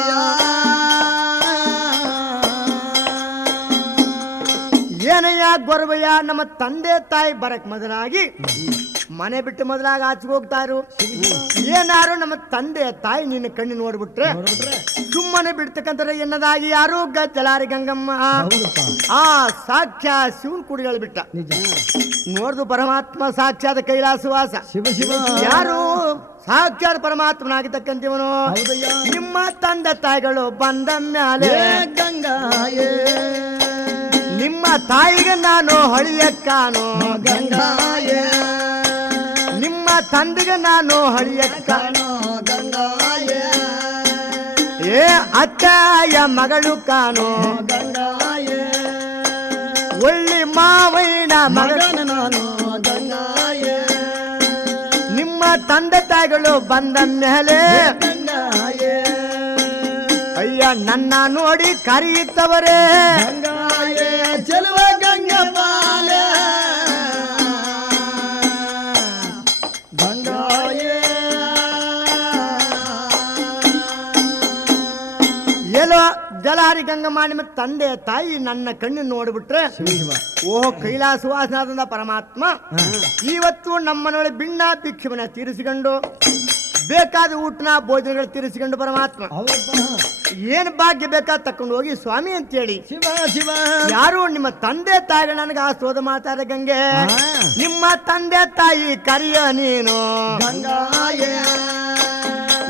ಏನಯ್ಯ ಗೊರವಯ್ಯ ನಮ್ಮ ತಂದೆ ತಾಯಿ ಬರಕ್ ಮೊದಲಾಗಿ ಮನೆ ಬಿಟ್ಟು ಮೊದಲಾಗಿ ಆಚೆಗೆ ಹೋಗ್ತಾರು ಏನಾರು ನಮ್ಮ ತಂದೆ ತಾಯಿ ನಿನ್ನ ಕಣ್ಣು ನೋಡ್ಬಿಟ್ರೆ ಸುಮ್ಮನೆ ಬಿಡ್ತಕ್ಕಂಥ ಎನ್ನದಾಗಿ ಯಾರು ಜಲಾರಿ ಗಂಗಮ್ಮ ಆ ಸಾಕ್ಷ್ಯ ಶಿವನ್ ಕುಡಿಗಳು ಬಿಟ್ಟ ನೋಡ್ದು ಪರಮಾತ್ಮ ಸಾಕ್ಷಾತ್ ಕೈಲಾಸವಾಸ ಶಿವ ಶಿವ ಯಾರು ಸಾಕ್ಷಾತ್ ಪರಮಾತ್ಮನಾಗಿರ್ತಕ್ಕಂಥವನು ನಿಮ್ಮ ತಂದೆ ತಾಯಿಗಳು ಬಂದ ಮ್ಯಾಲೆ ಗಂಗಾಯೇ ನಿಮ್ಮ ತಾಯಿಗೆ ನಾನು ಹಳಿಯಕ್ಕಾನು ಗಂಗಾಯೇ ನಿಮ್ಮ ತಂದೆಗೆ ನಾನು ಹಳಿಯಕ್ಕಾನು ಗಂಗಾಯೇ ಏ ಅಕ್ಕಯ್ಯ ಮಗಳು ಕಾನು ಗಂಗಾಯೇ ಒಳ್ಳಿ ಮಾವೈನ ಮಗಳ ಮಗನ ನಾನು ಗಂಗಾಯೇ ನಿಮ್ಮ ತಂದೆ ತಾಯಿಗಳು ಬಂದ ಮೇಲೆ ಗಂಗಾಯೇ ಅಯ್ಯ ನನ್ನ ನೋಡಿ ಕರೆಯುತ್ತವರೇ ಗಂಗಾಯೇ ಚೆಲುವ ಗಂಗಪಾಲ ಗಂಗಾಯೇ ಎಲ್ಲೋ ಜಲಾರಿ ಗಂಗಮ್ಮ ನಿಮ್ಮ ತಂದೆ ತಾಯಿ ನನ್ನ ಕಣ್ಣು ನೋಡ್ಬಿಟ್ರೆ ಓಹೋ ಕೈಲಾಸವಾಸನಾದಂತ ಪರಮಾತ್ಮ ಇವತ್ತು ನಮ್ಮನೊಳಗೆ ಭಿನ್ನ ಭಿಕ್ಷುವನ್ನ ತೀರಿಸಿಕೊಂಡು ಬೇಕಾದ ಊಟನ ಭೋಜನಗಳು ತೀರಿಸಿಕೊಂಡು ಪರಮಾತ್ಮ ಏನ್ ಭಾಗ್ಯ ಬೇಕಾದ ತಕೊಂಡು ಹೋಗಿ ಸ್ವಾಮಿ ಅಂತೇಳಿ ಶಿವ ಶಿವ ಯಾರು ನಿಮ್ಮ ತಂದೆ ತಾಯಿಗಳು ನನಗೆ ಆಶೀರ್ವಾದ ಮಾಡ್ತಾರೆ ಗಂಗೆ ನಿಮ್ಮ ತಂದೆ ತಾಯಿ ಕರಿಯ ನೀನು ಗಂಗಾಯೇ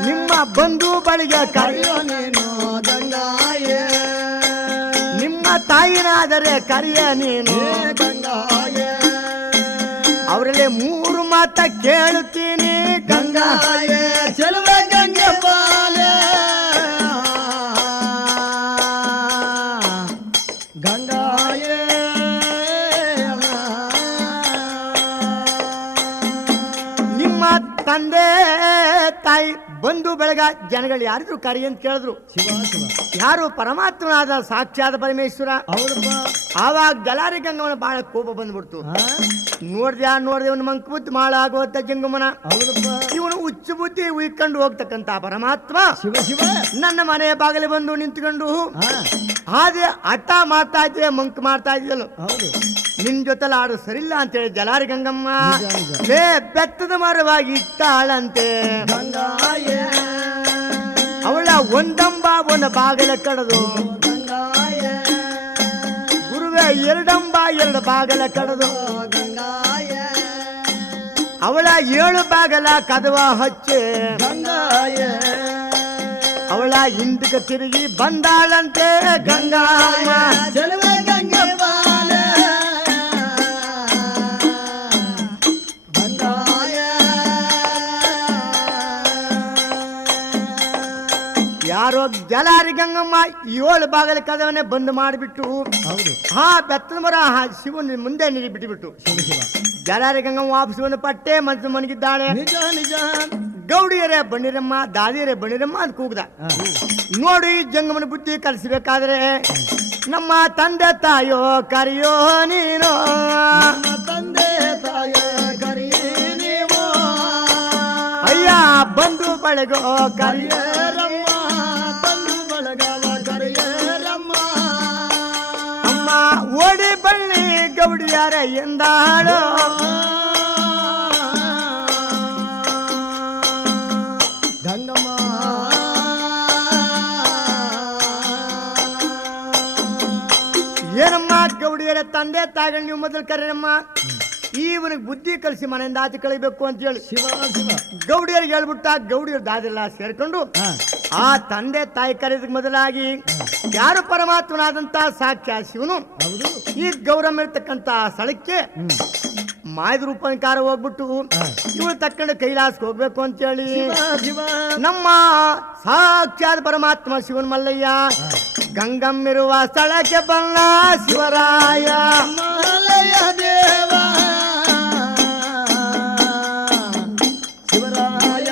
ನಿಮ್ಮ ಬಂಧು ಬಳಿಗೆ ಕರಿಯ ಕರೆಯೋ ನೀನು ಗಂಗಾಯೇ ನಿಮ್ಮ ತಾಯಿನಾದರೆ ಕರಿಯ ನೀನು ಗಂಗಾಯೇ ಅವರಲ್ಲಿ ಮೂರು ಮಾತ ಕೇಳುತ್ತೀನಿ ಗಂಗಾ ಗಂಗಾಯೇ ಚೆಲುವ ಗಂಗಪಾಲ ಗಂಗಾಯೇ ನಿಮ್ಮ ತಂದೆ ತಾಯಿ ಬಂಧು ಬೆಳಗ ಜನಗಳು ಯಾರಿದ್ರು ಕರಿ ಅಂತ ಕೇಳಿದ್ರು ಶಿವ ಶಿವ ಯಾರು ಪರಮಾತ್ಮನಾದ ಸಾಕ್ಷಾತ್ ಪರಮೇಶ್ವರ ಹೌದಪ್ಪ ಆವಾಗ ಜಲಾರಿ ಗಂಗಮ್ಮನ ಬಹಳ ಕೋಪ ಬಂದ್ಬಿಡ್ತು ನೋಡ್ದೆ ಒಂದು ಮಂಕ ಬುದ್ಧಿ ಮಾಳಾಗೋತ ಜಂಗಮನ ಹೌದಪ್ಪ ಇವನು ಹುಚ್ಚು ಬುದ್ಧಿ ಉಯ್ಕೊಂಡು ಹೋಗ್ತಕ್ಕಂತ ಪರಮಾತ್ಮ ಶಿವ ಶಿವ ನನ್ನ ಮನೆ ಬಾಗಿಲು ಬಂದು ನಿಂತ್ಕೊಂಡು ಹಾಗೆ ಹಠ ಮಾಡ್ತಾ ಇದ್ದೆ ಮಂಕ್ ಮಾಡ್ತಾ ಇದ್ಯಲ್ಲ ಹೌದು ನಿನ್ ಜೊತೆಲ್ಲ ಆಡು ಸರಿಲ್ಲ ಅಂತೇಳಿ ಜಲಾರಿ ಗಂಗಮ್ಮ ನಿಜ, ನಿಜ. ಲೇ ಬೆತ್ತದ ಮರವಾಗಿ ಇಟ್ಟಾಳಂತೆ ಗಂಗಾಯೇ ಅವಳ ಒಂದಂಬ ಒಂದು ಬಾಗಿಲ ಕಡದು ಗಂಗಾಯೇ ಗುರುವೆ ಎರಡಂಬ ಎರಡು ಬಾಗಲ ಕಡದು ಗಂಗಾಯೇ ಅವಳ 7 ಬಾಗಲ ಕದವ ಹಚ್ಚೆ ಗಂಗಾಯೇ ಅವಳ ಹಿಂದಕ್ಕೆ ತಿರುಗಿ ಬಂದಾಳಂತೆ ಗಂಗಾಮ್ಮ ಚೆಲುವ ಗಂಗಪಾಲ ಗಂಗಾಯೇ ಯಾರೋ ಜಲಾರಿ ಗಂಗಮ್ಮ 7 ಬಾಗಲ ಕದವನ್ನೇ ಬಂದ್ ಮಾಡಿಬಿಟ್ಟು ಹೌದು ಬೆತ್ತದ ಮರ ಶಿವನ ಮುಂದೆ ನಿಲ್ಲಿ ಬಿಟ್ಟುಬಿಟ್ಟು ಶಿವ ಶಿವ ಜಲಾರಿ ಗಂಗಮ್ಮ ವಾಪಸ್ಸು ಪಟ್ಟೆ ಮನಸ್ಸು ಮನಗಿದ್ದಾಳೆ ನಿಜ ನಿಜ ಗೌಡಿಯರೇ ಬಣ್ಣಿರಮ್ಮ ದಾದಿಯರೇ ಬಣ್ಣಿರಮ್ಮ ಅಂತ ಕೂಗ್ದ ನೋಡಿ ಜಂಗಮನ ಬುದ್ಧಿ ಕಲಿಸಬೇಕಾದ್ರೆ ನಮ್ಮ ತಂದೆ ತಾಯೋ ಕರಿಯೋ ನೀನು ನಮ್ಮ ತಂದೆ ತಾಯ ಕರಿ ನೀವು ಅಯ್ಯ ಬಂಧು ಬಳಗೋ ಕರಿಯ ಕರಿಯರಮ್ಮ ಬಂಧು ಬಳಗವ ಕರಿಯರಮ್ಮ ಅಮ್ಮ ಓಡಿ ಬಳ್ಳಿ ಗೌಡಿಯರ ಎಂದಾಳು ಗಂಗಮ್ಮ ಏನಮ್ಮ ಗೌಡಿಯರ ತಂದೆ ತಾಯಿಗಳು ನೀವು ಮೊದಲು ಕರೀರಮ್ಮ ಇವನಿಗೆ ಬುದ್ಧಿ ಕಲಿಸಿ ಮನೆಯಿಂದ ಆಚೆ ಕಳಿಬೇಕು ಅಂತ ಹೇಳಿ ಶಿವ ಶಿವ ಗೌಡಿಯರಿಗೆ ಹೇಳ್ಬಿಟ್ಟ ಗೌಡಿಯರು ದಾದೆಲ್ಲ ಸೇರ್ಕೊಂಡು ಆ ತಂದೆ ತಾಯಿ ಕರೆದ ಮೊದಲಾಗಿ ಯಾರು ಪರಮಾತ್ಮನಾದಂತ ಸಾಕ್ಷ್ಯ ಶಿವನು ಹೌದು ಈ ಗೌರಮ್ಮ ಇರ್ತಕ್ಕಂತ ಸ್ಥಳಕ್ಕೆ ಮಾಯದ ರೂಪಕಾರ ಹೋಗ್ಬಿಟ್ಟು ಇವಳು ತಕ್ಕಂಡು ಕೈಲಾಸಕ್ಕೆ ಹೋಗ್ಬೇಕು ಅಂತ ಹೇಳಿ ಶಿವ ಶಿವ ನಮ್ಮ ಸಾಕ್ಷಾತ್ ಪರಮಾತ್ಮ ಶಿವನ್ ಮಲ್ಲಯ್ಯ ಗಂಗಮ್ಮಿರುವ ಸ್ಥಳಕ್ಕೆ ಬಲ್ಲ ಶಿವರಾಯ ಮಾಲಯ ದೇವ ಶಿವರಾಯ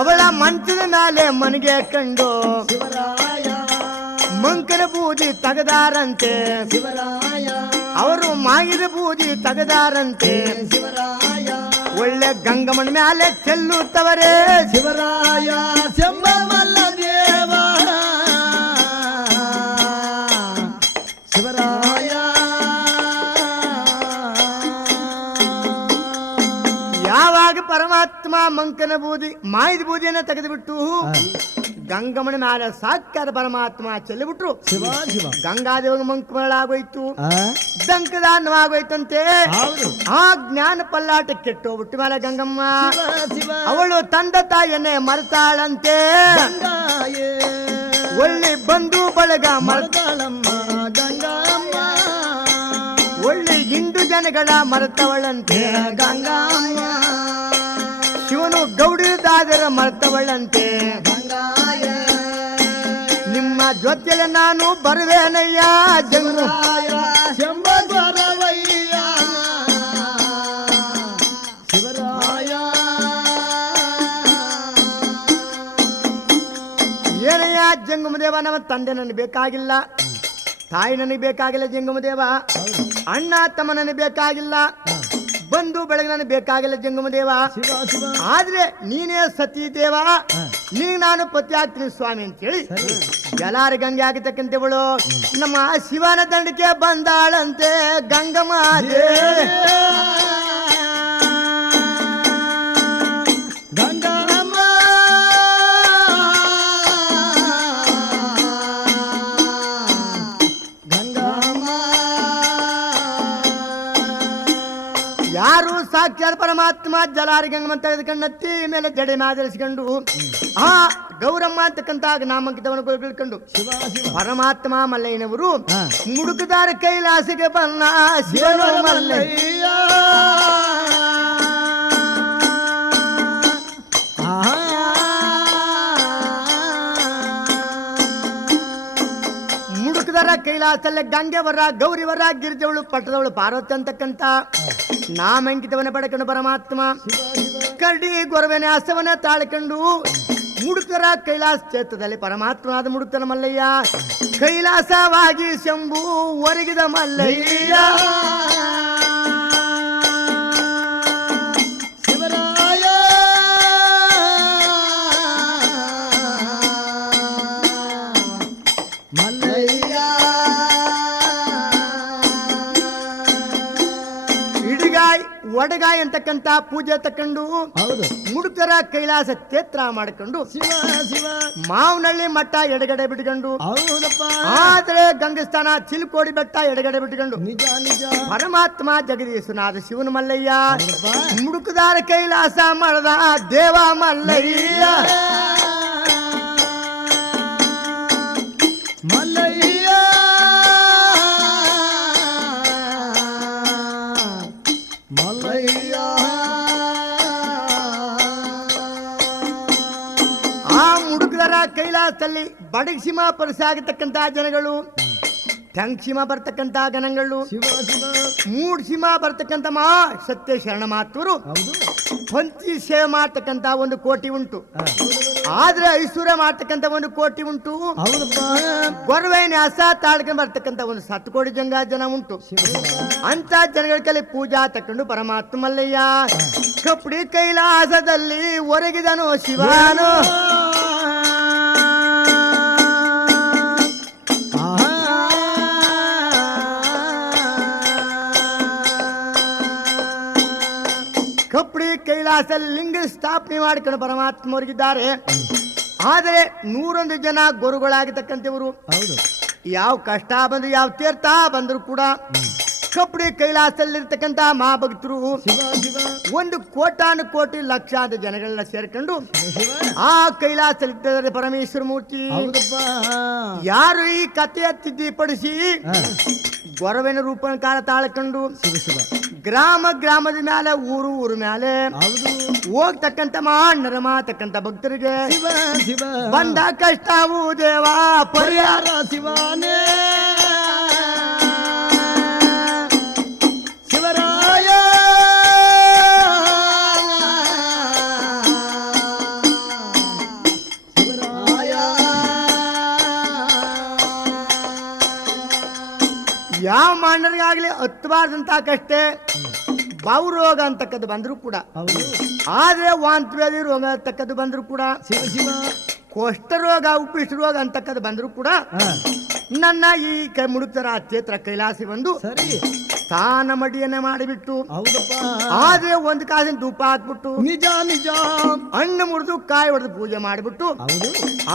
ಅವಳ ಮಂಚದ ಮೇಲೆ ಮನೆಗೆ ಕಂಡು ಶಿವರಾಯ ಮಂಕನ ಬೂದಿ ತಗದಾರಂತೆ ಶಿವರಾಯ ಅವರು ಮಾಗಿದ ಬೂದಿ ತಗದಾರಂತೆ ಶಿವರಾಯ ಒಳ್ಳೆ ಗಂಗಮ್ಮನ ಮ್ಯಾಲೆ ಚೆಲ್ಲುತ್ತವರೇ ಶಿವರಾಯ ಶಂಭಮಲ್ಲ ದೇವ ಶಿವರಾಯ ಯಾವಾಗ ಪರಮಾತ್ಮ ಮಂಕನ ಬೂದಿ ಮಾಯಿದ ಬೂದಿಯನ್ನ ತೆಗೆದುಬಿಟ್ಟು ಗಂಗಮ್ಮನ ಮ್ಯಾಲೆ ಸಾಕ್ಯಾದ ಪರಮಾತ್ಮ ಚೆಲ್ಲಿಬಿಟ್ರು ಶಿವ ಶಿವ ಗಂಗಾದೇವಿಗೆ ಮಂಕಮಳಾಗೋಯ್ತು ಆ? ದಂಕದಾನವಾಗೋಯ್ತಂತೆ ಹೌದು ಆ ಜ್ಞಾನ ಪಲ್ಲಾಟ ಕೆಟ್ಟೋಗ್ಬಿಟ್ಟು ಮೇಲೆ ಗಂಗಮ್ಮ ಶಿವ ಶಿವ ಅವಳು ತಂದ ತಾಯಿಯನ್ನೇ ಮರೆತಾಳಂತೆ ಗಂಗಾಯೇ ಒಳ್ಳೆ ಬಂಧು ಬಳಗ ಮರದಾಳಮ್ಮ ಗಂಗಮ್ಮ ಒಳ್ಳೆ ಹಿಂದೂ ಜನಗಳ ಮರೆತವಳಂತೆ ಗಂಗಮ್ಮ ಶಿವನು ಗೌಡಿದಾದರ ಮರೆತವಳಂತೆ ಗಂಗಾಯ ನಿಮ್ಮ ಜೊತೆಲೆ ನಾನು ಬರುವೇನಯ್ಯ ಜಂಗು ಶಂಭರವಯ್ಯ ಶಿವರಾಯ ಏನಯ್ಯ ಜಂಗಮದೇವ ನಮ್ಮ ತಂದೆ ನನಗೆ ಬೇಕಾಗಿಲ್ಲ ತಾಯಿ ನನಗೆ ಬೇಕಾಗಿಲ್ಲ ಜಂಗಮದೇವ ಅಣ್ಣ ತಮ್ಮ ನನಗೆ ಬೇಕಾಗಿಲ್ಲ ಬಂಧು ಬೆಳಗ್ಗೆ ನನಗೆ ಬೇಕಾಗಿಲ್ಲ ಜಂಗಮದೇವ ಶಿವ ಶಿವ ಆದ್ರೆ ನೀನೇ ಸತಿ ದೇವ ನಿನಗೆ ನಾನು ಪತಿ ಆಗ್ತೀನಿ ಸ್ವಾಮಿ ಅಂತೇಳಿ ಜಲಾರ ಗಂಗೆ ಆಗತಕ್ಕಂಥವಳು ನಮ್ಮ ಶಿವನ ದಂಡಕ್ಕೆ ಬಂದಾಳಂತೆ ಗಂಗಮ್ಮ ಗಂಗಮ್ಮ ಗಂಗಮ್ಮ ಯಾರು ಸಾಕ್ಷಾತ್ ಪರಮಾತ್ಮ ಜಲಾರಿ ಗಂಗಮ್ಮ ತೆಗೆದುಕೊಂಡತ್ತಿ ಮೇಲೆ ಜಡೆ ಮಾದರಿಸಿಕೊಂಡು ಆ ಗೌರಮ್ಮ ಅಂತಕ್ಕಂತ ನಾಮಾಂಕಿತವನ್ನು ತಿಳ್ಕೊಂಡು ಶಿವ ಶಿವ ಪರಮಾತ್ಮ ಮಲ್ಲಯ್ಯನವರು ಹಾ. ಮುಡುಕದಾರ ಕೈಲಾಸಿಗೆ ಬನ್ನ ಶಿವನು ಮಲ್ಲಯ್ಯ ಮುಡುಕದಾರ ಕೈಲಾಸಲ್ಲೇ ಗಂಗೆವರ ಗೌರಿವರ ಗಿರಿಜವಳು ಪಟ್ಟದವಳು ಪಾರ್ವತಿ ಅಂತಕ್ಕಂತ ನಾಮಾಂಕಿತವನ್ನ ಪಡ್ಕೊಂಡು ಪರಮಾತ್ಮ ಕರಡಿ ಗೊರವೆನ ಹಸವನ್ನ ತಾಳ್ಕೊಂಡು ಮುಡುಕರ ಕೈಲಾಸ ಕ್ಷೇತ್ರದಲ್ಲಿ ಪರಮಾತ್ಮನಾದ ಮುಡುಕನ ಮಲ್ಲಯ್ಯ ಕೈಲಾಸವಾಗಿ ಶಂಭು ಒರಗಿದ ಮಲ್ಲಯ್ಯ ಶಿವರಾಯ ಮಲ್ಲಯ್ಯ ಇಡಿಗಾಯ್ ಒಡಗಾಯ್ ಅಂತಕ್ಕಂತ ಪೂಜೆ ತಕೊಂಡು ಹೌದು ಮುಡುಕರ ಕೈಲಾಸ ಕ್ಷೇತ್ರ ಮಾಡಿಕೊಂಡು ಶಿವ ಶಿವ ಮಾವನಹಳ್ಳಿ ಮಠ ಎಡಗಡೆ ಬಿಟ್ಕೊಂಡು ಹೌದಪ್ಪ ಆದ್ರೆ ಗಂಗಸ್ಥಾನ ಚಿಲ್ಕೋಡಿ ಬೆಟ್ಟ ಎಡಗಡೆ ಬಿಟ್ಕೊಂಡು ನಿಜ ನಿಜ ಪರಮಾತ್ಮ ಜಗದೀಶನಾದ ಶಿವನ ಮಲ್ಲಯ್ಯ ಹೌದಪ್ಪ. ಮುಡುಕದಾರ ಕೈಲಾಸ ಮಾಡದ ದೇವ ಮಲ್ಲಯ್ಯ ಮಲ್ಲಯ್ಯ ಮಲ್ಲಯ್ಯ ಆ ಮುಡುಕದಾರ ಕೈಲಾಸದಲ್ಲಿ ಬಡಗ್ ಸೀಮಾ ಪರಿಸ ಆಗತಕ್ಕಂತ ಜನಗಳು ಟಂಗ್ ಸೀಮಾ ಬರ್ತಕ್ಕಂತ ಗಣಗಳು ಶಿವ ಶಿವ ಮೂಡ್ ಸೀಮಾ ಬರ್ತಕ್ಕಂತ ಮಾ ಸತ್ಯ ಶರಣ ಮಾತೂರು ಹೌದು ಪಂಚಿ ಸೇವೆ ಮಾಡ್ತಕ್ಕಂತ ಒಂದು ಕೋಟಿ ಉಂಟು ಆದ್ರೆ ಐಶ್ವರ್ಯ ಮಾಡ್ತಕ್ಕಂತ ಒಂದು ಕೋಟಿ ಉಂಟು ಹೌದಪ್ಪ ಗೊರವೆ ನ್ಯಾಸ ತಾಳ್ಕೊಂಡು ಬರ್ತಕ್ಕಂತ ಒಂದು 10 ಕೋಟಿ ಜನ ಉಂಟು ಅಂತ ಜನಗಳ ಕೈಲಿ ಪೂಜಾ ತಕೊಂಡು ಪರಮಾತ್ಮ ಮಲ್ಲಯ್ಯ ಕಪ್ಪಡಿ ಕೈಲಾಸದಲ್ಲಿ ಒರಗಿದನು ಶಿವನು ಕಪ್ಪಡಿ ಕೈಲಾಸದಲ್ಲಿ ಲಿಂಗ ಸ್ಥಾಪನೆ ಮಾಡಿಕೊಂಡು ಪರಮಾತ್ಮ ಹೊರಗಿದ್ದಾರೆ ಆದರೆ 101 ಜನ ಗುರುಗಳಾಗಿರ್ತಕ್ಕಂಥವರು ಹೌದು ಯಾವ ಕಷ್ಟ ಬಂದ್ರು ಯಾವ ತೀರ್ಥ ಬಂದ್ರು ಕೂಡ ಕಪ್ಪಡಿ ಕೈಲಾಸದಲ್ಲಿರ್ತಕ್ಕಂಥ ಮಹಾಭಕ್ತರು ಶಿವ ಶಿವ ಒಂದು ಕೋಟಾನು ಕೋಟಿ ಲಕ್ಷಾಂತರ ಜನಗಳನ್ನ ಸೇರ್ಕೊಂಡು ಶಿವ ಆ ಕೈಲಾಸದಲ್ಲಿದ್ದಾರೆ ಪರಮೇಶ್ವರ ಮೂರ್ತಿ ಹೌದಪ್ಪ ಯಾರು ಈ ಕಥೆಯ ತಿದ್ದಿಪಡಿಸಿ ಹಾ. ಗೊರವಿನ ರೂಪನ ಕಾಲ ತಾಳ್ಕೊಂಡು ಶಿವ ಶಿವ ಗ್ರಾಮದ ಮೇಲೆ ಊರು ಮೇಲೆ ಹೌದು ಹೋಗ್ತಕ್ಕಂಥ ಮಾಣ್ಣರ ಮಾತಕ್ಕಂಥ ಭಕ್ತರಿಗೆ ಶಿವ ಶಿವ ಬಂದ ಕಷ್ಟವು ದೇವ ಪರಿಹಾರ ಪರಿಹಾರ ಶಿವನೇ ಶಿವರಾಯ ಶಿವರಾಯ ಯಾವ ಮಾಂಡನಿಗಾಗ್ಲಿ ಹತ್ತಬಾರ್ದಂತ ಕಷ್ಟೇ ಬಾವು ರೋಗ ಅಂತಕ್ಕದ್ದು ಬಂದ್ರು ಕೂಡ, ಹೌದು ಆದ್ರೆ ವಾಂತವ್ಯಾಧಿ ರೋಗ ಅಂತಕ್ಕದ್ದು ಬಂದ್ರು ಕೂಡ, ಶಿವ ಶಿವ ಕೋಷ್ಠ ರೋಗ ಉಪ್ಪಿಷ್ಟ ರೋಗ ಅಂತಕ್ಕದ್ದು ಬಂದ್ರು ಕೂಡ ನನ್ನ ಈ ಕೈ ಮುಡುಕ್ತರ ಕ್ಷೇತ್ರ ಕೈಲಾಸಿ ಬಂದು ಸರಿ ಸ್ಥಾನ ಮಡಿಯನ್ನ ಮಾಡಿಬಿಟ್ಟು, ಹೌದಪ್ಪ ಆದ್ರೆ ಒಂದು ಕಾಸಿನ ಧೂಪ ಹಾಕ್ಬಿಟ್ಟು ನಿಜ ನಿಜ ಹಣ್ಣು ಮುರಿದು ಕಾಯಿ ಹೊಡೆದು ಪೂಜೆ ಮಾಡಿಬಿಟ್ಟು, ಹೌದು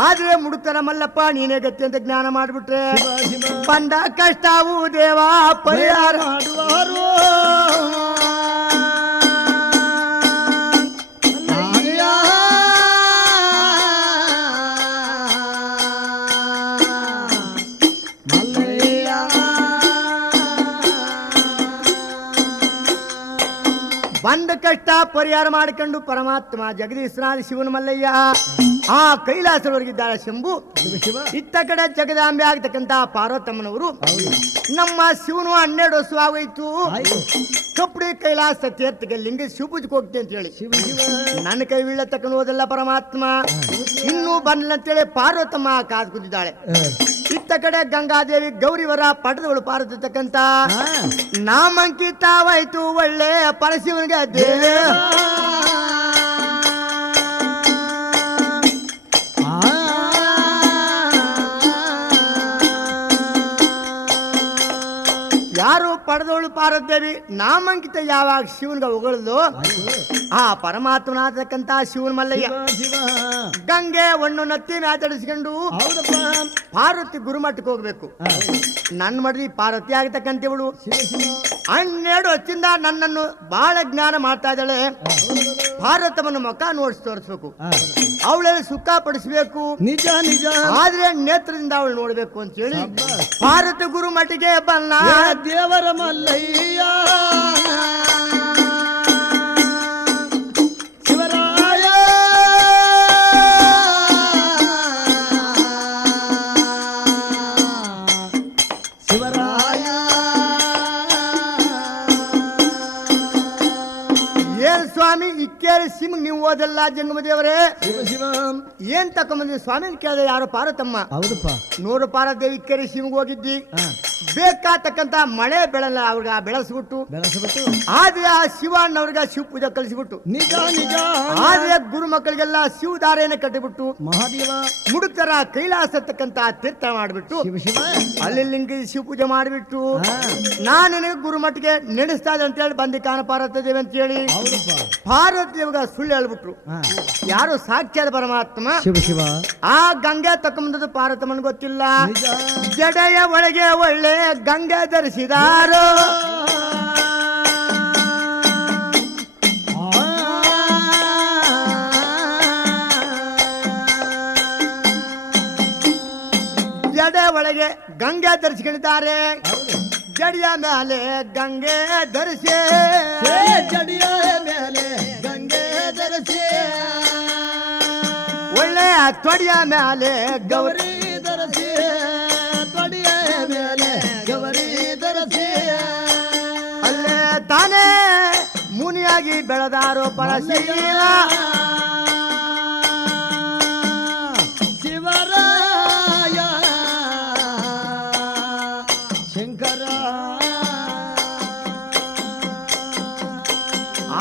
ಆದ್ರೆ ಮುಡುಕ್ತರ ಮಲ್ಲಪ್ಪ ನೀನೇ ಗತಿ ಅಂತ ಜ್ಞಾನ ಮಾಡ್ಬಿಟ್ರೆ ಶಿವ ಶಿವ ಬಂದ ಕಷ್ಟವು ದೇವ ಪರಿಹಾರ ಮಾಡುವಾರು ಬಂದ ಕಷ್ಟ ಪರಿಹಾರ ಮಾಡಿಕೊಂಡು ಪರಮಾತ್ಮ ಜಗದೀಶ್ವರಾದ ಶಿವನ ಮಲ್ಲಯ್ಯ ಆ ಕೈಲಾಸದವರೆಗಿದ್ದಾರೆ ಶಂಭು. ಶಿವ ಶಿವ ಇತ್ತ ಕಡೆ ಜಗದಾಂಬೆ ಆಗ್ತಕ್ಕಂತ ಪಾರ್ವತಮ್ಮನವರು ನಮ್ಮ ಶಿವನು 12 ವರ್ಷ ಆಗೋಯ್ತು. ಆಯ್ತು ಕಪ್ಪಡಿ ಕೈಲಾಸ ತೀರ್ಥಕ್ಕೆ ಲಿಂಗ ಶಿವಪೂಜೆಗೆ ಹೋಗ್ತೀನಿ ಅಂತ ಹೇಳಿ ಶಿವ ಶಿವ ನನ್ನ ಕೈ ಬೀಳ ತಕೊಂಡು ಹೋದಲ್ಲ ಪರಮಾತ್ಮ. ಇನ್ನೂ ಬರಲಿಲ್ಲ ಅಂತೇಳಿ ಪಾರ್ವತಮ್ಮ ಕಾದು ಕೂತಿದ್ದಾಳೆ. ಇತ್ತ ಕಡೆ ಗಂಗಾದೇವಿ ಗೌರಿವರ ಪಟದವಳು ಪಾರ್ವತಕ್ಕಂತ ನಾಮಂಕಿತವಾಯ್ತು ಒಳ್ಳೆ ಪರಶಿವನಿಗೆ ದೇವ. ಯಾರು ಪಡೆದವಳು ಪಾರ್ವದೇವಿ ನಾಮಾಂಕಿತ ಯಾವಾಗ ಶಿವನ್ಗ ಹೊಗಳದು ಆ ಪರಮಾತ್ಮನಾದಕ್ಕಂತ ಶಿವನ ಮಲ್ಲಯ್ಯ ಶಿವ ಗಂಗೆ ಒಣ್ಣು ನತ್ತಿ ಮಾತಾಡಿಸ್ಕೊಂಡು ಹೌದಪ್ಪ ಪಾರ್ವತಿ ಗುರುಮಠಕ್ಕೆ ಹೋಗ್ಬೇಕು. ನನ್ನ ಮಡ್ದಿ ಪಾರ್ವತಿ ಆಗತಕ್ಕಂಥವಳು ಶಿವ ಶಿವ 12 ವರ್ಷದಿಂದ ನನ್ನನ್ನು ಬಹಳ ಜ್ಞಾನ ಮಾಡ್ತಾ ಇದ್ದಾಳೆ. ಪಾರ್ವತಮ್ಮನ ಮುಖ ತೋರಿಸ್ಬೇಕು, ಅವಳೆಲ್ಲ ಸುಖ ಪಡಿಸ್ಬೇಕು, ನಿಜ ನಿಜ ಆದ್ರೆ ನೇತ್ರದಿಂದ ಅವಳು ನೋಡ್ಬೇಕು ಅಂತ ಹೇಳಿ ಪಾರ್ವತಿ ಗುರುಮಠಿಗೆ ಬನ್ನ ದೇವರ ಮಲ್ಲಯ್ಯ ಶಿವರಾಯ ಶಿವರಾಯ ಏನ್ ಸ್ವಾಮಿ ಇಕ್ಕೇಳಿ ಸಿಮ್ ನೀವು ಓದಲ್ಲ ಜಂಗಮ ದೇವರೇ ಶಿವ ಶಿವ ಏನ್ ತಕೊಂಬಂದ್ರಿ ಸ್ವಾಮಿ ಅಂತ ಕೇಳಿದೆ. ಯಾರು ಪಾರ್ವತಮ್ಮ ಹೌದಪ್ಪ ನೋಡು ಪಾರ್ವದೇವಿ ಇಕ್ಕೇರಿ ಸಿಮ್ಗೆ ಹೋಗಿದ್ದಿ, ಬೇಕಾತಕ್ಕಂತ ಮಳೆ ಬೆಳಲ್ಲ ಅವ್ರಿಗೆ ಬೆಳೆಸ್ಬಿಟ್ಟು, ಬೆಳೆಸಬಿಟ್ಟು ಆದ್ರೆ ಆ ಶಿವಣ್ಣವ್ರಿಗೆ ಶಿವ ಪೂಜೆ ಕಲಿಸಿಬಿಟ್ಟು, ನಿಜ ನಿಜ ಆದ್ರೆ ಗುರು ಮಕ್ಕಳಿಗೆಲ್ಲ ಶಿವದಾರೆಯನ್ನು ಕಟ್ಟಿಬಿಟ್ಟು ಮಹಾದೇವ ಮುಡುಕ್ತರ ಕೈಲಾಸ ತಕ್ಕಂತ ತೀರ್ಥ ಮಾಡಿಬಿಟ್ಟು ಶಿವ ಶಿವ ಅಲ್ಲಿ ಲಿಂಗ ಶಿವ ಪೂಜೆ ಮಾಡಿಬಿಟ್ಟು ನಾನು ನಿನಗೆ ಗುರುಮಟ್ಟಿಗೆ ನಡೆಸ್ತಾ ಇದೆ ಅಂತ ಹೇಳಿ ಬಂದಿ ಕಾಣ ಪಾರ್ವತಿ ಅಂತ ಹೇಳಿ ಹೌದಪ್ಪ ಪಾರ್ವತಿ ದೇವಿಗ ಸುಳ್ಳು ಹೇಳ್ಬಿಟ್ರು. ಯಾರು ಸಾಕ್ಷಾತ್ ಪರಮಾತ್ಮ ಶಿವ ಶಿವ ಆ ಗಂಗೆ ತಕೊಂಬಂದದ್ದು ಪಾರ್ವತಮ್ಮನ ಗೊತ್ತಿಲ್ಲ. ನಿಜ ಜಡೆಯ ಒಳಗೆ ಒಳ್ಳೆ ಗಂಗೆ ಧರಿಸಿದಾರೋ ಜಡೆ ಒಳಗೆ ಗಂಗೆ ಧರಿಸಿಕೊಂಡಿದ್ದಾರೆ. ಜಡಿಯ ಮೇಲೆ ಗಂಗೆ ಧರಿಸಿ ಜಡಿಯ ಮೇಲೆ ಗಂಗೆ ಧರಿಸಿ ಒಳ್ಳೆ ತೊಡಿಯ ಮೇಲೆ ಗೌರಿ ಗೌರಿ ಧರಿಸಿ ತೊಡಿಯ ಮೇಲೆ ಗೌರಿ ಧರಿಸಿ ಅಲ್ಲೇ ತಾನೇ ಮುನಿಯಾಗಿ ಬೆಳೆದಾರೋ ಪರಶಿವ ಶಿವರಾಯ ಶಂಕರ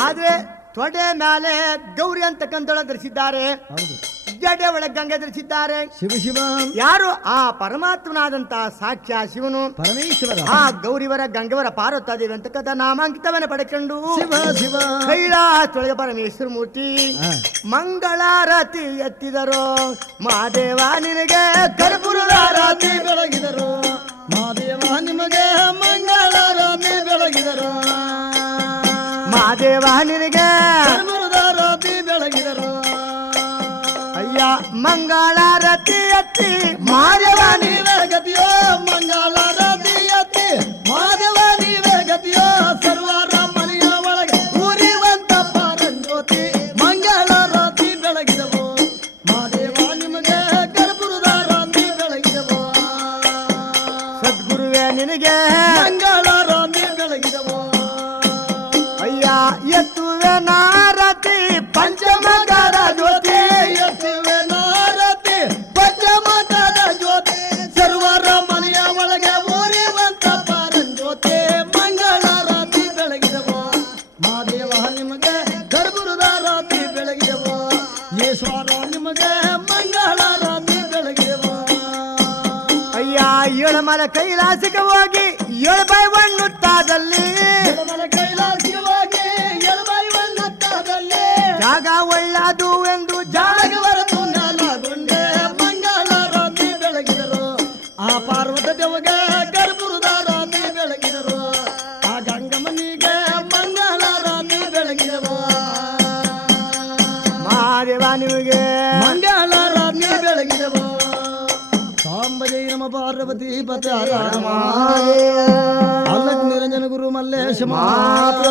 ಆದ್ರೆ ತೊಡೆ ಮೇಲೆ ಗೌರಿ ಅಂತಕ್ಕಂಥಳ ಧರಿಸಿದ್ದಾರೆ, ಹೌದು ಜಡೆ ಒಳಗೆ ಗಂಗೆ ಧರಿಸಿದ್ದಾರೆ. ಶಿವ ಶಿವ ಯಾರು ಆ ಪರಮಾತ್ಮನಾದಂತ ಸಾಕ್ಷ್ಯ ಶಿವನು ಪರಮೇಶ್ವರ ಆ ಗೌರಿವರ ಗಂಗವರ ಪಾರ್ವತಾದೇವಿ ಅಂತಕ್ಕಂಥ ನಾಮಾಂಕಿತವನ್ನ ಪಡೆಕೊಂಡು ಶಿವ ಶಿವ ಕೈಲಾಸೊಳಗೆ ಪರಮೇಶ್ವರ ಮೂರ್ತಿ ಮಂಗಳಾರತಿ ಎತ್ತಿದರು. ಮಹಾದೇವ ನಿನಗೆ ಕರ್ಪೂರದಾರತಿ ಬೆಳಗಿದರು ಮಹಾದೇವ ನಿಮಗೆ ಮಂಗಳಾರತಿ ಬೆಳಗಿದರು ಮಹಾದೇವ ನಿನಗೆ ಕರ್ಪೂರದಾರತಿ ಬೆಳಗಿದರು ಅಯ್ಯ ಮಂಗಳಾರತಿ ಎತ್ತಿ ಮಹಾದೇವ ನೀವೇ ಗತಿಯೋ ಮಂಗಳಾರತಿ ಎತ್ತಿ ಮಹಾದೇವ ನೀವೇ ಗತಿಯೋ ಸರ್ವರ ಮನೆಯ ಒಳಗೆ ಉರಿವಂತ ಪಾರಂಜ್ಯೋತಿ ಮಂಗಳಾರತಿ ಬೆಳಗಿದವು ಮಹಾದೇವ ನಿಮಗೆ ಕರ್ಪೂರದಾರತಿ ಬೆಳಗಿದವು ಸದ್ಗುರುವೇ ನಿನಗೆ ಮಂಗಳಾರತಿ ಬೆಳಗಿದವು ಅಯ್ಯ ಎತ್ತುವೆ ನಾರತಿ ಪಂಚಮಕರ ಜ್ಯೋತಿ ಎತ್ತುವೆ ನಾರತಿ ಪಂಚಮಕರ ಜ್ಯೋತಿ ಏಳಮಲ ಕೈಲಾಸಕ್ಕೆ ಹೋಗಿ ಏಳು ಬಾಯಿ ಒಣ್ಣುತ್ತಾದಲ್ಲಿ ಎಡಮಲ ಕೈಲಾಸಿಗೆ ಹೋಗಿ ಎಳಬೈವನ್ನತ್ತಾದಲ್ಲಿ ಜಾಗ ಒಳ್ಳದು ಎಂದು ಜಾಗವರತು ನೆಲಗುಂಡೆ ಮಂಗಳಾರತಿ ಬೆಳಗಿದರು ಆ ಪಾರ್ವತ ದೇವಗ ಗರ್ಭುರದ ರಾತ್ರಿ ಬೆಳಗಿದರು ಆ ಗಂಗಮ್ಮನಿಗೆ ಮಂಗಳಾರತಿ ಬೆಳಗಿದರು ಮಹಾದೇವ ನಿಮಗೆ ಮಂಗಳಾರತಿ ಬೆಳಗಿದರು ಸಾಂಬಜೈ ನಮ ಪಾರ್ವತಿ ಪತ ಅಲ್ಲಕ್ ನಿರಂಜನ ಗುರು ಮಲ್ಲೇಶ ಮಾತ್ರ